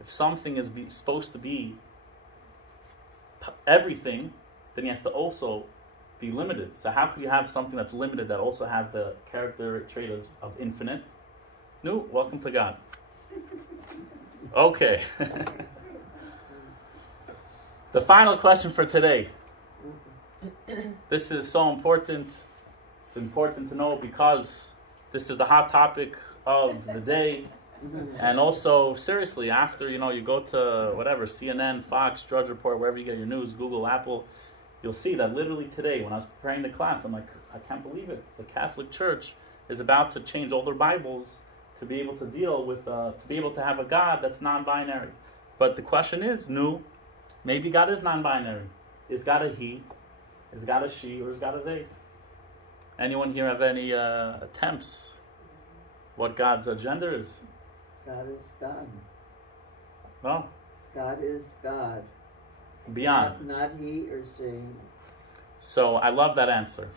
if something is supposed to be everything, then He has to also be limited. So how could you have something that's limited that also has the character trait of infinite? No, welcome to God. Okay. The final question for today. This is so important. It's important to know because this is the hot topic of the day. And also, seriously, after, you go to whatever, CNN, Fox, Drudge Report, wherever you get your news, Google, Apple, you'll see that literally today, when I was preparing the class, I'm like, I can't believe it. The Catholic Church is about to change all their Bibles to be able to deal with, to be able to have a God that's non-binary. But the question is, maybe God is non-binary. Is God a He? Is God a She? Or is God a They? Anyone here have any attempts? What God's gender is? God is God. No? God is God. Beyond. Not he or she. So I love that answer.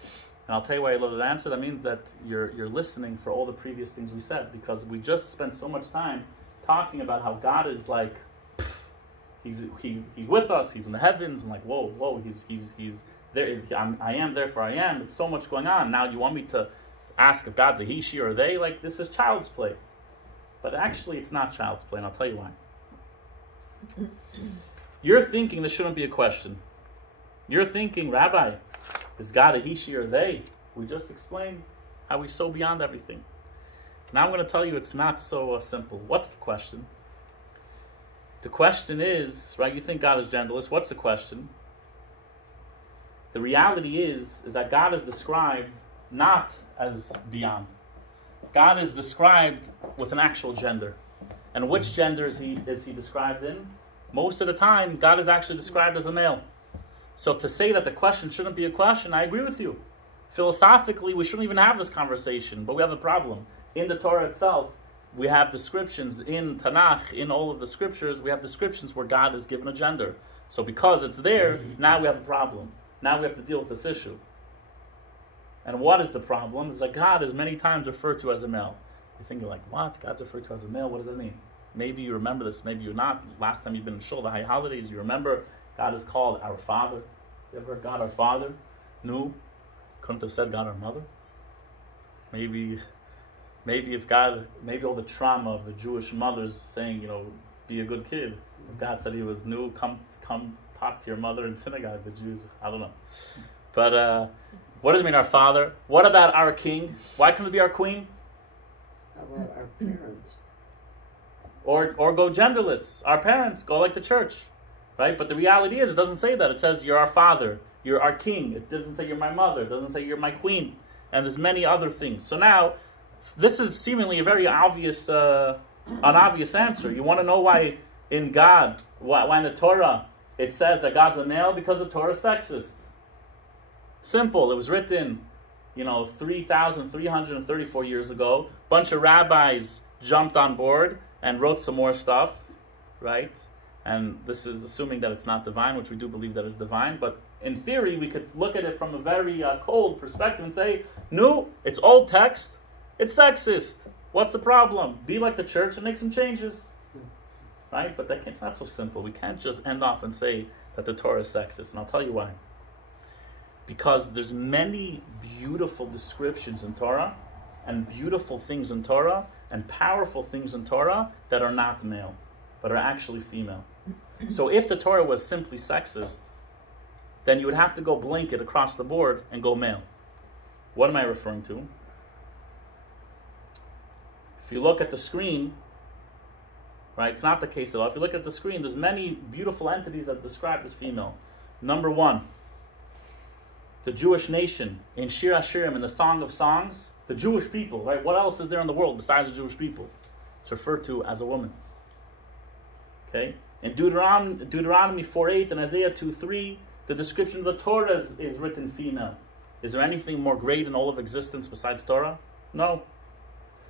And I'll tell you why I love that answer. That means that you're listening for all the previous things we said, because we just spent so much time talking about how God is like, he's with us, He's in the heavens, and like, whoa, he's there. I am, therefore I am. It's so much going on. Now you want me to ask if God's a He, She, or They? Like, this is child's play. But actually it's not child's play, and I'll tell you why. You're thinking this shouldn't be a question. You're thinking, Rabbi, is God a He, She, or They? We just explained how He's so beyond everything. Now I'm going to tell you it's not so simple. What's the question? The question is, right, you think God is genderless. What's the question? The reality is that God is described not as beyond. God is described with an actual gender. And which gender is he described in? Most of the time, God is actually described as a male. So to say that the question shouldn't be a question, I agree with you. Philosophically, we shouldn't even have this conversation, but we have a problem. In the Torah itself, we have descriptions in Tanakh, in all of the scriptures, we have descriptions where God is given a gender. So because it's there, now we have a problem. Now we have to deal with this issue. And what is the problem? It's that God is many times referred to as a male. You're thinking like, what? God's referred to as a male? What does that mean? Maybe you remember this, maybe you're not. Last time you've been in Shul, the high holidays, you remember God is called our Father. You ever heard God our Father? No. Couldn't have said God our Mother? Maybe if God, maybe all the trauma of the Jewish mothers saying, be a good kid. If God said He was new, come talk to your mother in synagogue, the Jews, I don't know. But what does it mean, our Father? What about our King? Why couldn't it be our Queen? How about our parents? Or go genderless. Our parents, go like the church. Right? But the reality is, it doesn't say that. It says, you're our Father. You're our King. It doesn't say you're my mother. It doesn't say you're my Queen. And there's many other things. So now, this is seemingly a very obvious, an obvious answer. You want to know why in God, why in the Torah, it says that God's a male? Because the Torah is sexist. Simple. It was written, 3,334 years ago. A bunch of rabbis jumped on board and wrote some more stuff, right? And this is assuming that it's not divine, which we do believe that it's divine. But in theory, we could look at it from a very cold perspective and say, no, it's old text. It's sexist. What's the problem? Be like the church and make some changes. Right? But it's not so simple. We can't just end off and say that the Torah is sexist. And I'll tell you why. Because there's many beautiful descriptions in Torah, and beautiful things in Torah, and powerful things in Torah that are not male, but are actually female. So if the Torah was simply sexist, then you would have to go blanket across the board and go male. What am I referring to? If you look at the screen, right, it's not the case at all. If you look at the screen, there's many beautiful entities that are described as female. Number one, the Jewish nation in Shir Hashirim, in the Song of Songs, the Jewish people, right? What else is there in the world besides the Jewish people? It's referred to as a woman. Okay? In Deuteronomy 4:8 and Isaiah 2:3, the description of the Torah is written female. Is there anything more great in all of existence besides Torah? No.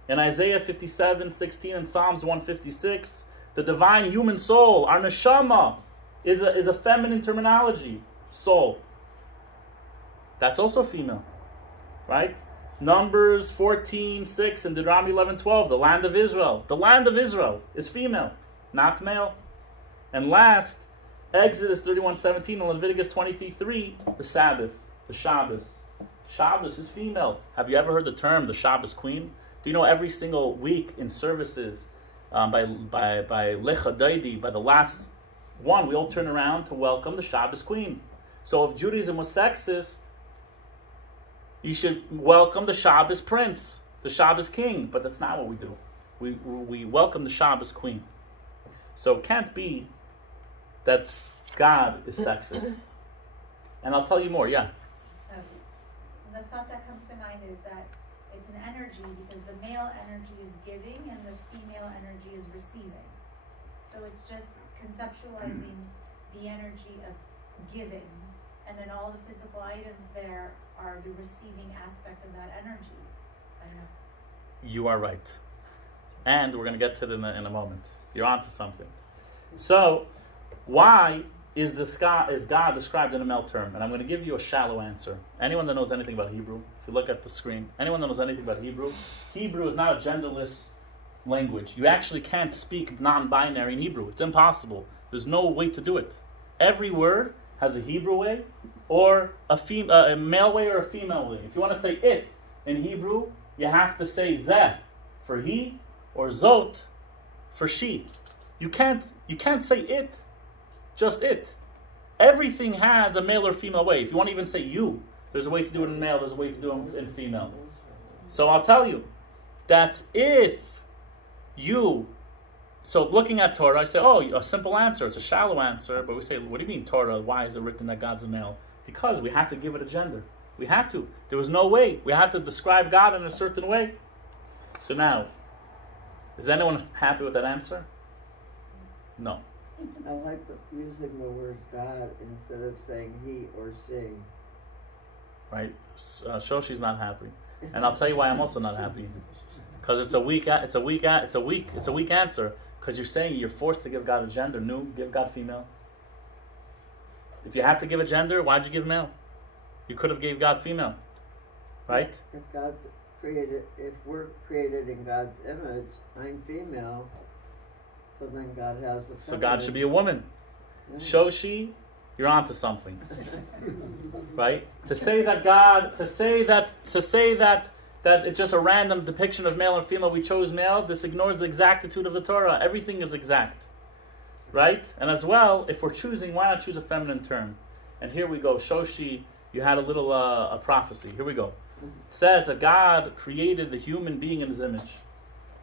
In Isaiah 57:16 and Psalms 156, the divine human soul, our neshama, is a feminine terminology. Soul. That's also female. Right? Numbers 14:6 and Deuteronomy 11:12, the land of Israel. The land of Israel is female, not male. And last, Exodus 31:17 and Leviticus 23:3, the Sabbath, the Shabbos. Shabbos is female. Have you ever heard the term the Shabbos queen? Do you know every single week in services by Lecha Daidi, by the last one, we all turn around to welcome the Shabbos queen. So if Judaism was sexist, you should welcome the Shabbos prince, the Shabbos king. But that's not what we do. We welcome the Shabbos queen. So it can't be that God is sexist. And I'll tell you more, yeah. The thought that comes to mind is that it's an energy because the male energy is giving and the female energy is receiving. So it's just conceptualizing the energy of giving, and then all the physical items there are the receiving aspect of that energy. I don't know. You are right. And we're going to get to it in a moment. You're onto something. So, why is God described in a male term? And I'm going to give you a shallow answer. Anyone that knows anything about Hebrew, if you look at the screen, anyone that knows anything about Hebrew is not a genderless language. You actually can't speak non-binary in Hebrew. It's impossible. There's no way to do it. Every word has a Hebrew way, or a male way, or a female way. If you want to say it in Hebrew, you have to say zeh for he, or zot for she. You can't say it, just it. Everything has a male or female way. If you want to even say you, there's a way to do it in male, there's a way to do it in female. So I'll tell you that so looking at Torah, I say, a simple answer, it's a shallow answer, but we say, what do you mean Torah? Why is it written that God's a male? Because we had to give it a gender. We had to. There was no way. We had to describe God in a certain way. So now, is anyone happy with that answer? No. I like using the word God instead of saying he or she. Right? Shoshi's not happy. And I'll tell you why I'm also not happy. Because it's a weak answer. Because you're saying you're forced to give God a gender. No, give God female. If you have to give a gender, why'd you give male? You could have gave God female. Right? If we're created in God's image, I'm female, so then God has a So God should be a woman. Yeah. Shoshi, you're onto something. Right? To say that it's just a random depiction of male and female, we chose male, this ignores the exactitude of the Torah. Everything is exact. Right? And as well, if we're choosing, why not choose a feminine term? And here we go. Shoshi, you had a little a prophecy. Here we go. It says that God created the human being in his image.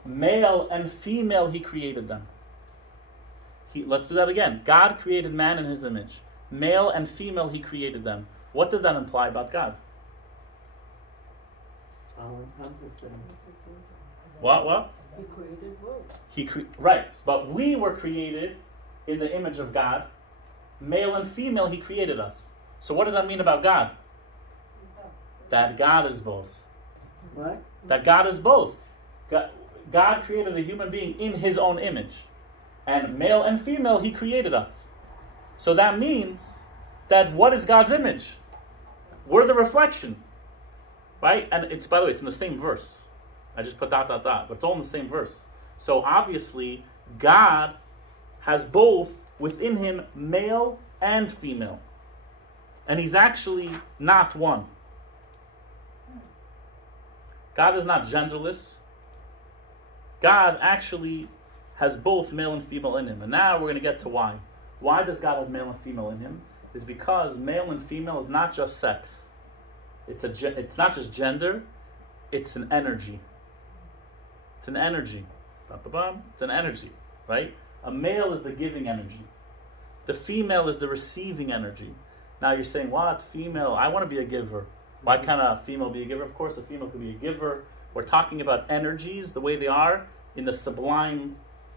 Male and female, he created them. Let's do that again. God created man in his image. Male and female, he created them. What does that imply about God? All-encompassing. What? He created both. Right. But we were created in the image of God. Male and female, he created us. So what does that mean about God? That God is both. What? That God is both. God created a human being in his own image. And male and female, he created us. So that means that what is God's image? We're the reflection. Right? And it's, by the way, it's in the same verse. I just put ... but it's all in the same verse. So obviously, God has both within him male and female. and he's actually not one. God is not genderless. God actually has both male and female in him. And now we're going to get to why. Why does God have male and female in him? Is because male and female is not just sex. It's not just gender. It's an energy. It's an energy. It's an energy, right? A male is the giving energy. The female is the receiving energy. Now you're saying, what? Female, I want to be a giver. Why can't a female be a giver? Of course, a female could be a giver. We're talking about energies, the way they are, in the sublime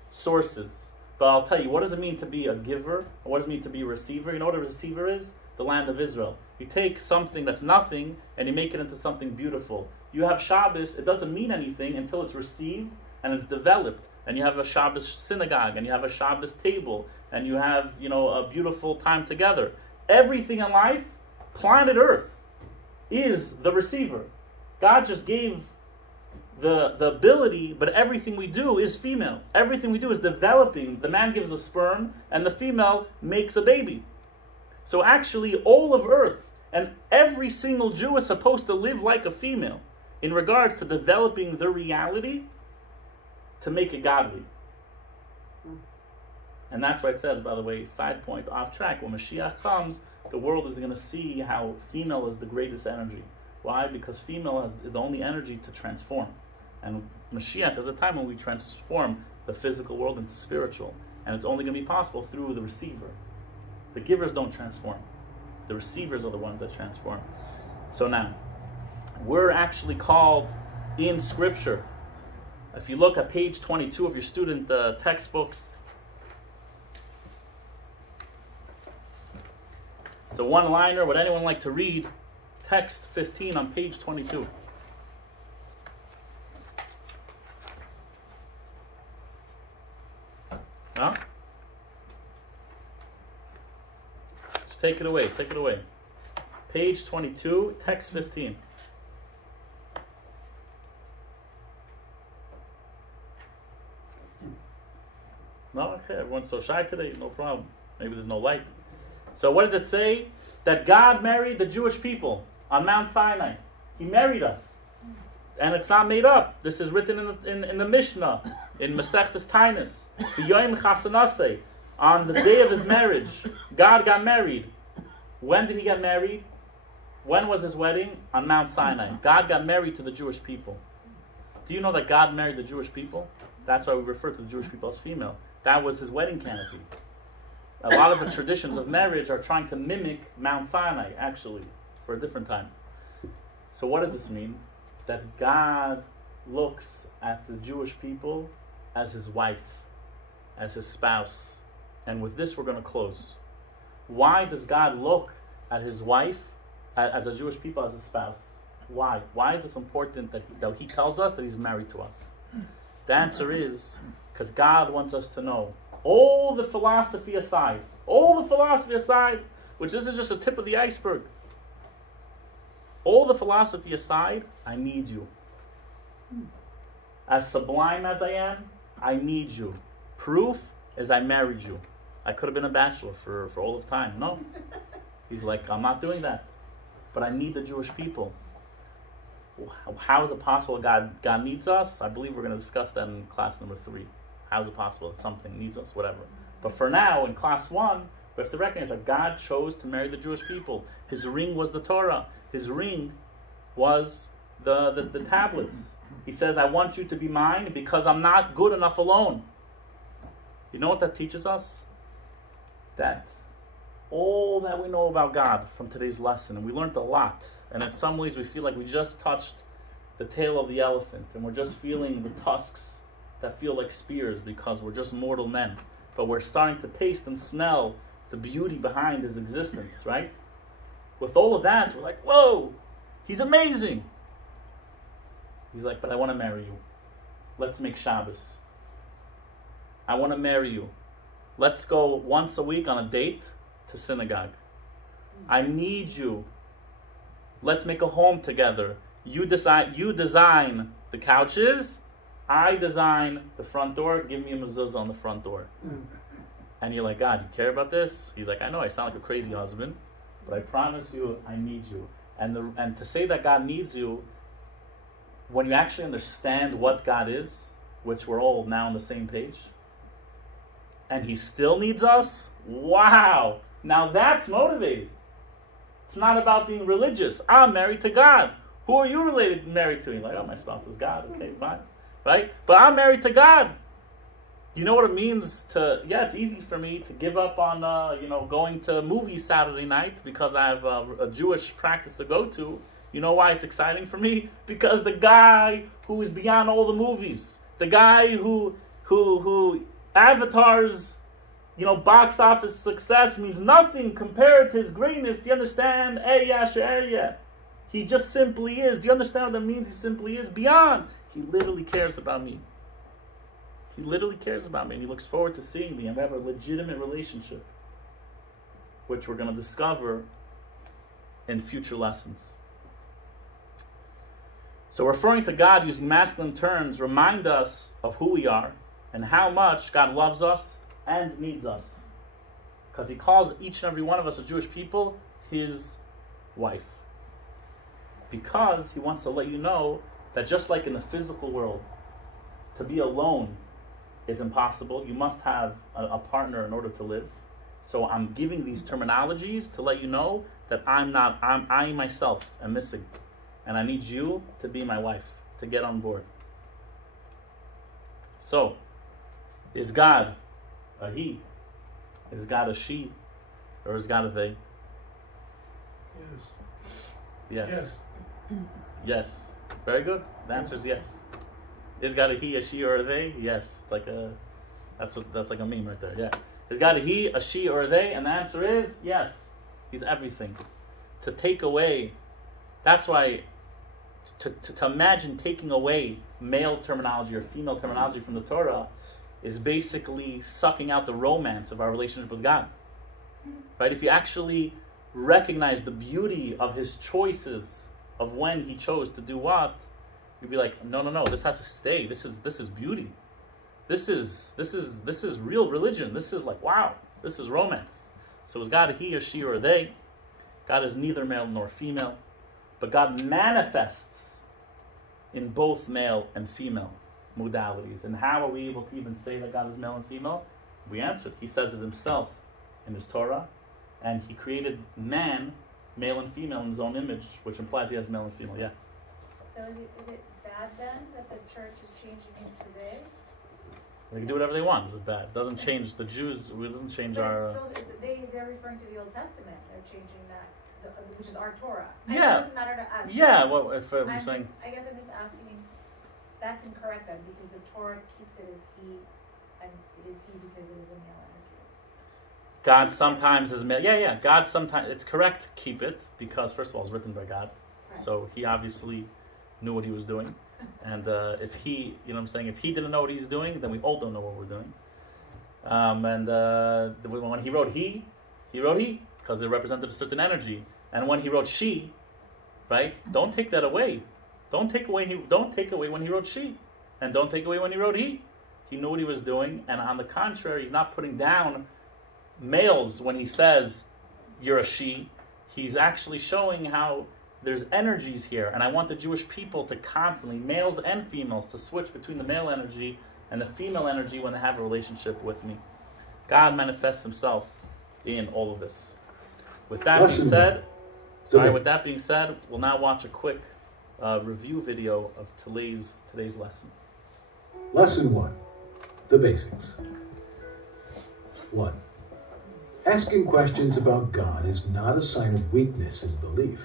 sources. But I'll tell you, what does it mean to be a giver? And what does it mean to be a receiver? You know what a receiver is? The land of Israel. You take something that's nothing and you make it into something beautiful. You have Shabbos, it doesn't mean anything until it's received and it's developed. And you have a Shabbos synagogue, and you have a Shabbos table, and you have, a beautiful time together. Everything in life, planet Earth, is the receiver. God just gave the ability, but everything we do is female. Everything we do is developing. The man gives a sperm, and the female makes a baby. So actually, all of Earth, and every single Jew is supposed to live like a female in regards to developing the reality to make it godly. And that's why it says, by the way, side point, off track, when Mashiach comes, the world is going to see how female is the greatest energy. Why? Because female is the only energy to transform. And Mashiach is a time when we transform the physical world into spiritual. And it's only going to be possible through the receiver. The givers don't transform. The receivers are the ones that transform. So now, we're actually called in Scripture. If you look at page 22 of your student textbooks, it's a one-liner. Would anyone like to read text 15 on page 22? No? Just take it away. Take it away. Page 22, text 15. No? Okay, everyone's so shy today. No problem. Maybe there's no light. So what does it say? That God married the Jewish people on Mount Sinai. He married us. And it's not made up. This is written in the Mishnah, in Masechtas Tainus. B'yoyim chasanasei. On the day of his marriage, God got married. When did he get married? When was his wedding? On Mount Sinai. God got married to the Jewish people. Do you know that God married the Jewish people? That's why we refer to the Jewish people as female. That was his wedding canopy. A lot of the traditions of marriage are trying to mimic Mount Sinai, actually, for a different time. So what does this mean? That God looks at the Jewish people as his wife, as his spouse. And with this we're going to close. Why does God look at his wife as a Jewish people as a spouse? Why? Why is this important that he tells us that he's married to us? The answer is because God wants us to know, all the philosophy aside, which this is just a tip of the iceberg, all the philosophy aside, I need you. As sublime as I am, I need you. Proof is I married you. I could have been a bachelor for all of time. No. He's like, I'm not doing that. But I need the Jewish people. How is it possible God needs us? I believe we're going to discuss that in class number 3. How is it possible that something needs us? Whatever. But for now, in class 1, we have to recognize that God chose to marry the Jewish people. His ring was the Torah. His ring was the tablets. He says, I want you to be mine because I'm not good enough alone. You know what that teaches us? That all that we know about God from today's lesson, and we learned a lot, and in some ways we feel like we just touched the tail of the elephant, and we're just feeling the tusks that feel like spears because we're just mortal men. But we're starting to taste and smell the beauty behind his existence, right? With all of that, we're like, whoa, he's amazing. He's like, but I want to marry you. Let's make Shabbos. I want to marry you. Let's go once a week on a date to synagogue. I need you. Let's make a home together. You design the couches. I design the front door. Give me a mezuzah on the front door. And you're like, God, you care about this? He's like, I know, I sound like a crazy husband. but I promise you, I need you. And to say that God needs you, when you actually understand what God is, which we're all now on the same page, and He still needs us, wow! Now that's motivating. It's not about being religious. I'm married to God. Who are you married to? You're like, oh, my spouse is God. Okay, fine. Right? But I'm married to God. You know what it means to, yeah, it's easy for me to give up on, going to movies Saturday night because I have a Jewish practice to go to. You know why it's exciting for me? Because the guy who is beyond all the movies, the guy who Avatar's, box office success means nothing compared to his greatness. Do you understand? He just simply is. Do you understand what that means? He simply is beyond. He literally cares about me. He literally cares about me, and he looks forward to seeing me, and we have a legitimate relationship, which we're going to discover in future lessons. So referring to God using masculine terms remind us of who we are and how much God loves us and needs us. Because He calls each and every one of us as Jewish people His wife. Because He wants to let you know that just like in the physical world, to be alone is impossible. You must have a partner in order to live. So I'm giving these terminologies to let you know that I myself am missing. And I need you to be my wife, to get on board. So, is God a he? Is God a she? Or is God a they? Yes. Yes. Yes. Very good. The answer is yes. Is God a he, a she, or a they? Yes. It's like that's like a meme right there. Yeah. Is God a he, a she, or a they? And the answer is yes. He's everything. To take away, that's why to imagine taking away male terminology or female terminology from the Torah is basically sucking out the romance of our relationship with God. Right? If you actually recognize the beauty of His choices of when He chose to do what, you'd be like, no, this has to stay. This is beauty. This is real religion. This is like, wow, this is romance. So is God a he or she or a they? God is neither male nor female, but God manifests in both male and female modalities. And how are we able to even say that God is male and female? We answered. He says it Himself in His Torah, and He created man, male and female, in His own image, which implies He has male and female. Yeah. So is it bad then that the church is changing into they? They can do whatever they want. Is it bad? It doesn't change the Jews. It doesn't change our. So they're referring to the Old Testament. They're changing that, which is our Torah. And yeah. It doesn't matter to us. Yeah. Well, if I'm saying. I guess I'm just asking. That's incorrect then, because the Torah keeps it as he, and it is he because it is a male energy. God sometimes is male. Yeah. God sometimes. It's correct to keep it because first of all, it's written by God, right. So He obviously knew what He was doing. And if He, if He didn't know what He's doing, then we all don't know what we're doing. When He wrote he wrote he because it represented a certain energy. And when He wrote she, right? Don't take that away. Don't take away when He wrote she, and don't take away when He wrote he. He knew what He was doing, and on the contrary, He's not putting down males when He says you're a she. He's actually showing how there's energies here, and I want the Jewish people to constantly, males and females, to switch between the male energy and the female energy when they have a relationship with me. God manifests Himself in all of this. With that being said, we'll now watch a quick review video of today's lesson. Lesson 1, the basics. 1. Asking questions about God is not a sign of weakness in belief.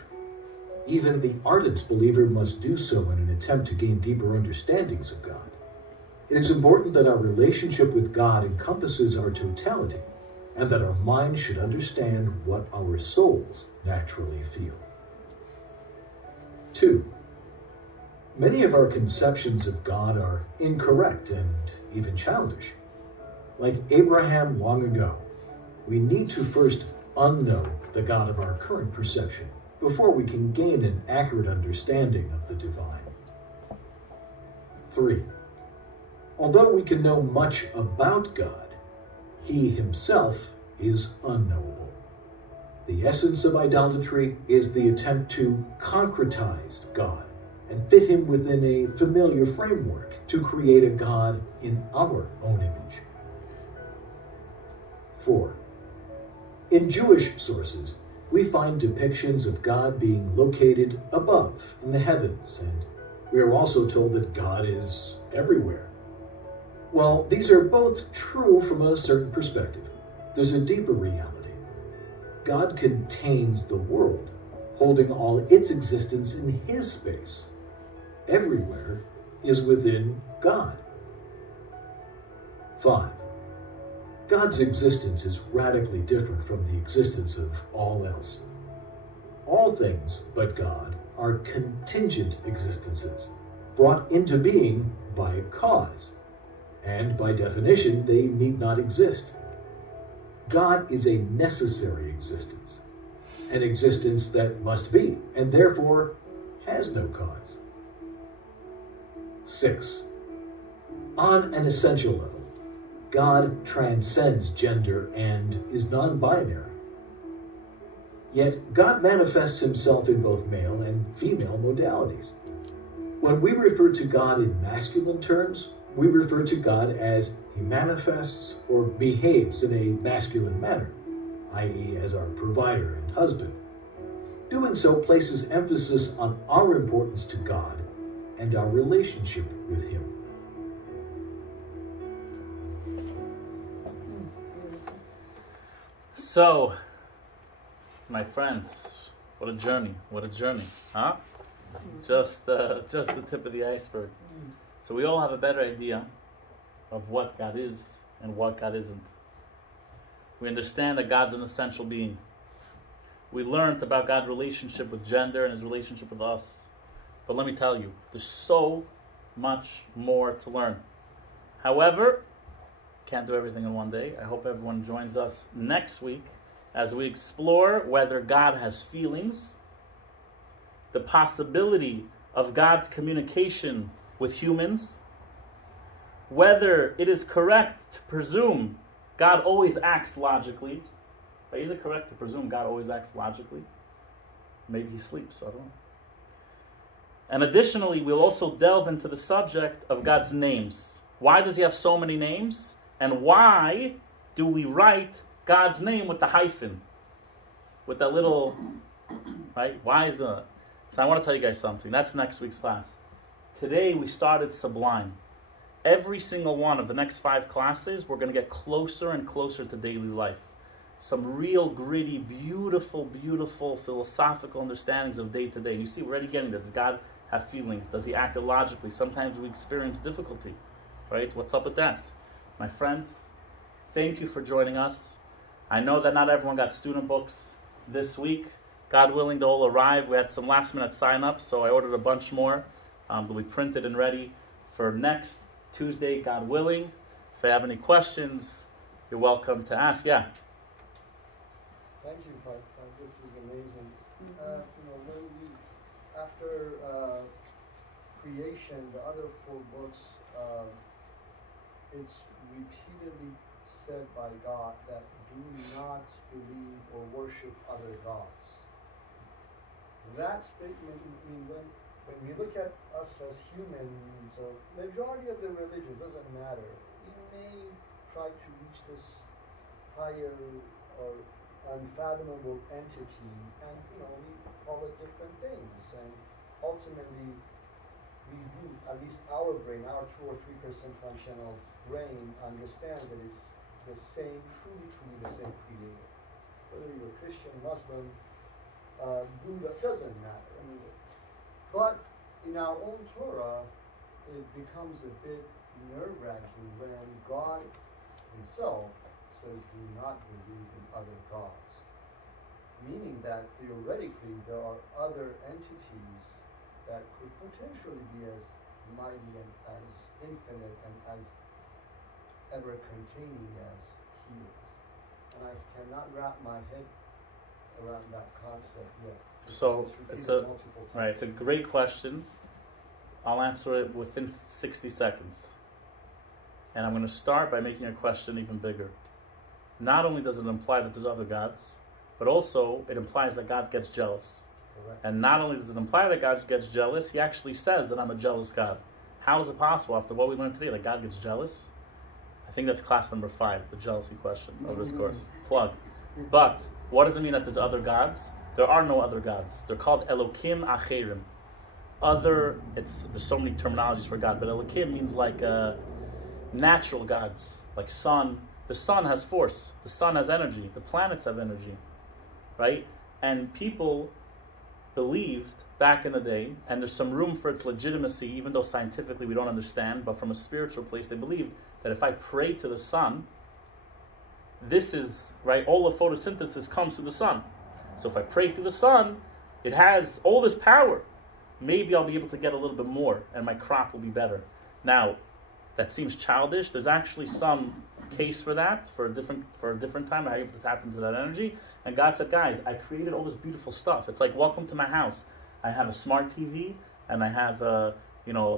Even the ardent believer must do so in an attempt to gain deeper understandings of God. It is important that our relationship with God encompasses our totality, and that our minds should understand what our souls naturally feel. 2. Many of our conceptions of God are incorrect and even childish. Like Abraham long ago, we need to first unknow the God of our current perception before we can gain an accurate understanding of the divine. 3. Although we can know much about God, He Himself is unknowable. The essence of idolatry is the attempt to concretize God and fit him within a familiar framework to create a God in our own image. 4. In Jewish sources, we find depictions of God being located above in the heavens, and we are also told that God is everywhere. While these are both true from a certain perspective, there's a deeper reality. God contains the world, holding all its existence in his space. Everywhere is within God. 5. God's existence is radically different from the existence of all else. All things but God are contingent existences, brought into being by a cause, and by definition, they need not exist. God is a necessary existence, an existence that must be, and therefore has no cause. 6. On an essential level, God transcends gender and is non-binary. Yet God manifests himself in both male and female modalities. When we refer to God in masculine terms, we refer to God as he manifests or behaves in a masculine manner, i.e. as our provider and husband. Doing so places emphasis on our importance to God and our relationship with him. So, my friends, what a journey, huh? Just the tip of the iceberg. So we all have a better idea of what God is and what God isn't. We understand that God's an essential being. We learned about God's relationship with gender and his relationship with us. But let me tell you, there's so much more to learn. However, can't do everything in one day. I hope everyone joins us next week as we explore whether God has feelings, the possibility of God's communication with humans, whether it is correct to presume God always acts logically. But is it correct to presume God always acts logically? Maybe he sleeps, I don't know. And additionally, we'll also delve into the subject of God's names. Why does he have so many names? And why do we write God's name with the hyphen? With that little, right? Why is that? So I want to tell you guys something. That's next week's class. Today we started Sublime. Every single one of the next 5 classes, we're going to get closer and closer to daily life. Some real gritty, beautiful, beautiful philosophical understandings of day to day. And you see, we're already getting that. Does God have feelings? Does he act illogically? Sometimes we experience difficulty, right? What's up with that? My friends, thank you for joining us. I know that not everyone got student books this week. God willing, they'll all arrive. We had some last minute sign-ups, so I ordered a bunch more. They'll be printed and ready for next Tuesday, God willing. If you have any questions, you're welcome to ask. Yeah? Thank you, Pat. This was amazing. When we, after creation, the other 4 books, it's repeatedly said by God that do not believe or worship other gods. That statement, when we look at us as humans, or majority of the religions, doesn't matter, we may try to reach this higher or unfathomable entity, and we call it different things, and ultimately we do, at least our brain, our 2 or 3% functional brain, understands that it's the same, truly the same creator. Whether you're Christian, Muslim, Buddha, doesn't matter. But in our own Torah, it becomes a bit nerve-wracking when God himself says, do not believe in other gods. Meaning that theoretically there are other entities that could potentially be as mighty and as infinite and as ever-containing as he is. And I cannot wrap my head around that concept yet. So it's a great question. I'll answer it within 60 seconds. And I'm going to start by making your question even bigger. Not only does it imply that there's other gods, but also it implies that God gets jealous. And not only does it imply that God gets jealous, he actually says that I'm a jealous God. How is it possible, after what we learned today, that God gets jealous? I think that's class number 5, the jealousy question of this course. Plug. But what does it mean that there's other gods? There are no other gods. They're called Elokim Acherim. There's so many terminologies for God, but Elokim means like natural gods, like sun. The sun has force. The sun has energy. The planets have energy, right? And people believed back in the day, and there's some room for its legitimacy, even though scientifically we don't understand, but from a spiritual place, they believed that if I pray to the sun, this is, right, all the photosynthesis comes through the sun. So if I pray through the sun, it has all this power. Maybe I'll be able to get a little bit more, and my crop will be better. Now, that seems childish. There's actually some case for that, for a different time, I'm able to tap into that energy. And God said, guys, I created all this beautiful stuff. It's like, welcome to my house. I have a smart TV, and I have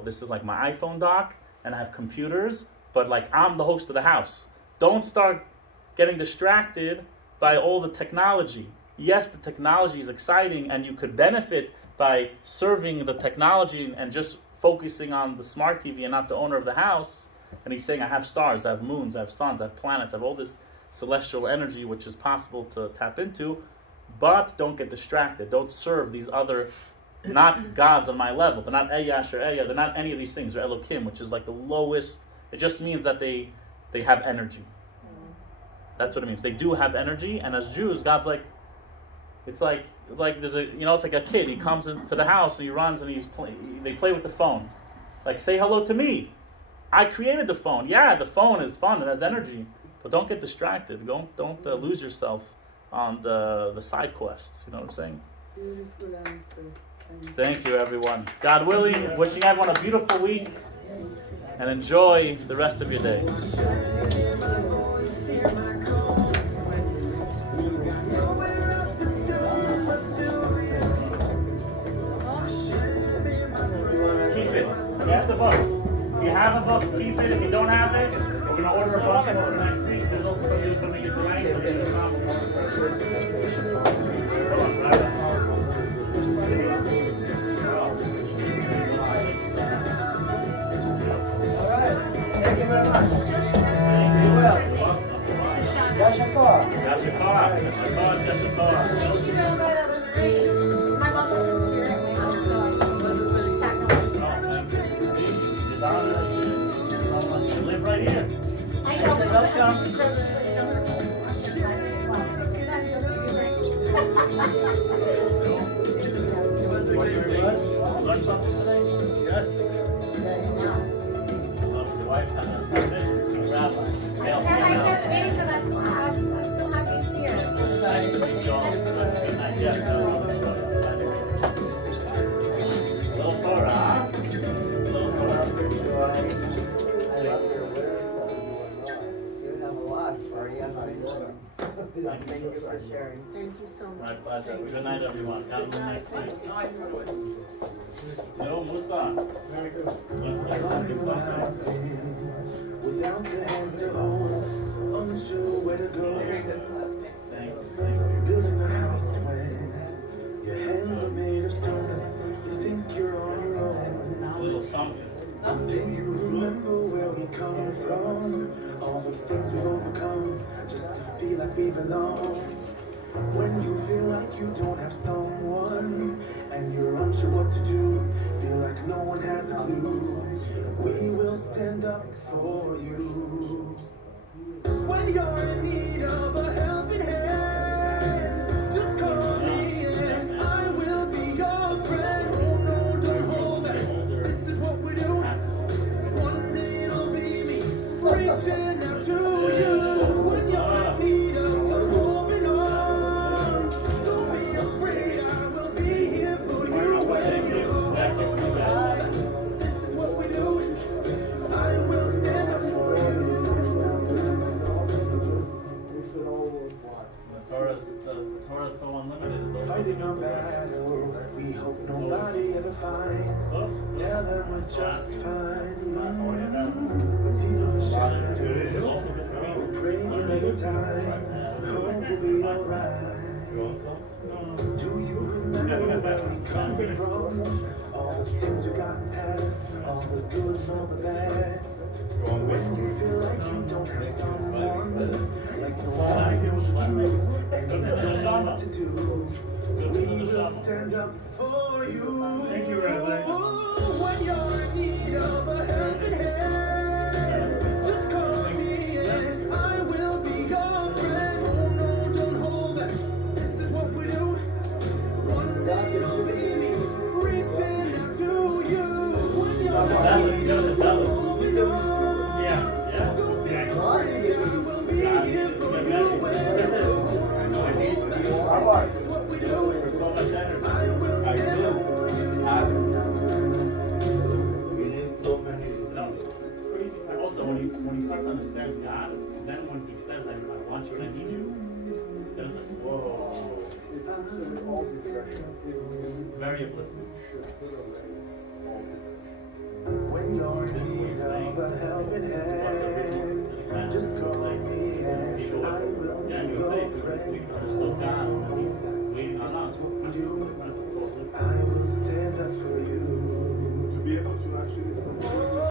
this is like my iPhone dock, and I have computers, but like I'm the host of the house. Don't start getting distracted by all the technology. Yes, the technology is exciting, and you could benefit by serving the technology and just focusing on the smart TV and not the owner of the house. And he's saying, I have stars, I have moons, I have suns, I have planets, I have all this celestial energy which is possible to tap into, but don't get distracted. Don't serve these other, not gods on my level. They're not Eyash or Eya, they're not any of these things. They're Elokim, which is like the lowest. It just means that they have energy. That's what it means. They do have energy, and as Jews, God's like, it's like there's it's like a kid. He comes into the house and he runs and they play with the phone. Like, say hello to me. I created the phone. Yeah, the phone is fun. It has energy. But don't get distracted. Don't lose yourself on the side quests. You know what I'm saying? Beautiful answer. Thank you, everyone. God willing, wishing everyone a beautiful week. And enjoy the rest of your day. Get the books. If you have a book, keep it. If you don't have it, we're going to order a book for next week. There's also somebody who's coming in tonight. All right. Thank you very much. You will. Yashakar. Thank you very much. That was great. My mom was just here at my house, so I wasn't really technical. You live right here. I know, but Welcome. Learn something today? Yes. Your wife had a rabbi. I kept waiting for that class. I'm so happy it's here. Nice to meet you all. Good night. Yes. Little Torah, huh? Little Torah. I love your wisdom. You have a lot for a young man. Thank you for sharing. Thank you so My much. pleasure. Good night, everyone. Have a nice week. No, Musa. Very good. Without the hands to hold, unsure where to go. Thanks. Building a house when your hands are made of stone. You think you're on your own. A little something. Do you remember where we come from? All the things we've overcome just to feel like we belong. When you feel like you don't have someone and you're unsure what to do, feel like no one has a clue, we will stand up for you. When you're in need of a helping hand, just call me and I will be your friend. Oh no, don't hold back. This is what we do. One day it'll be me reaching out to you. When you're in need of some open arms, don't be afraid, I will be here for you when you go. This is what we do. I will stand up for you. The Torah's so unlimited. Fighting our battles, we hope nobody ever finds. Tell them we're just fine. But deep in the shadows, we pray for better times. Hope we'll be alright. Do you remember where we come from? All the things we got past, all the good and all the bad. When you feel like you don't have someone, like no one knows the truth, and you don't know what to do, we will stand up for you. Thank you, Rabbi. When you're in need of a helping hand, just call me and I will be your friend. Oh no, don't hold back. This is what we do. One day you'll be me, reaching out to you. When you're in need of moving on, don't be afraid. I will be here for you wherever. Don't hold back. This is what we do. I will stand up for you. It's crazy. Also, when you start to understand God, then when He says, I want you and I need you, then it's like, whoa. It puts in all the direction. Very uplifting. When you're in need of a helping hand, just call me and I will be your friend.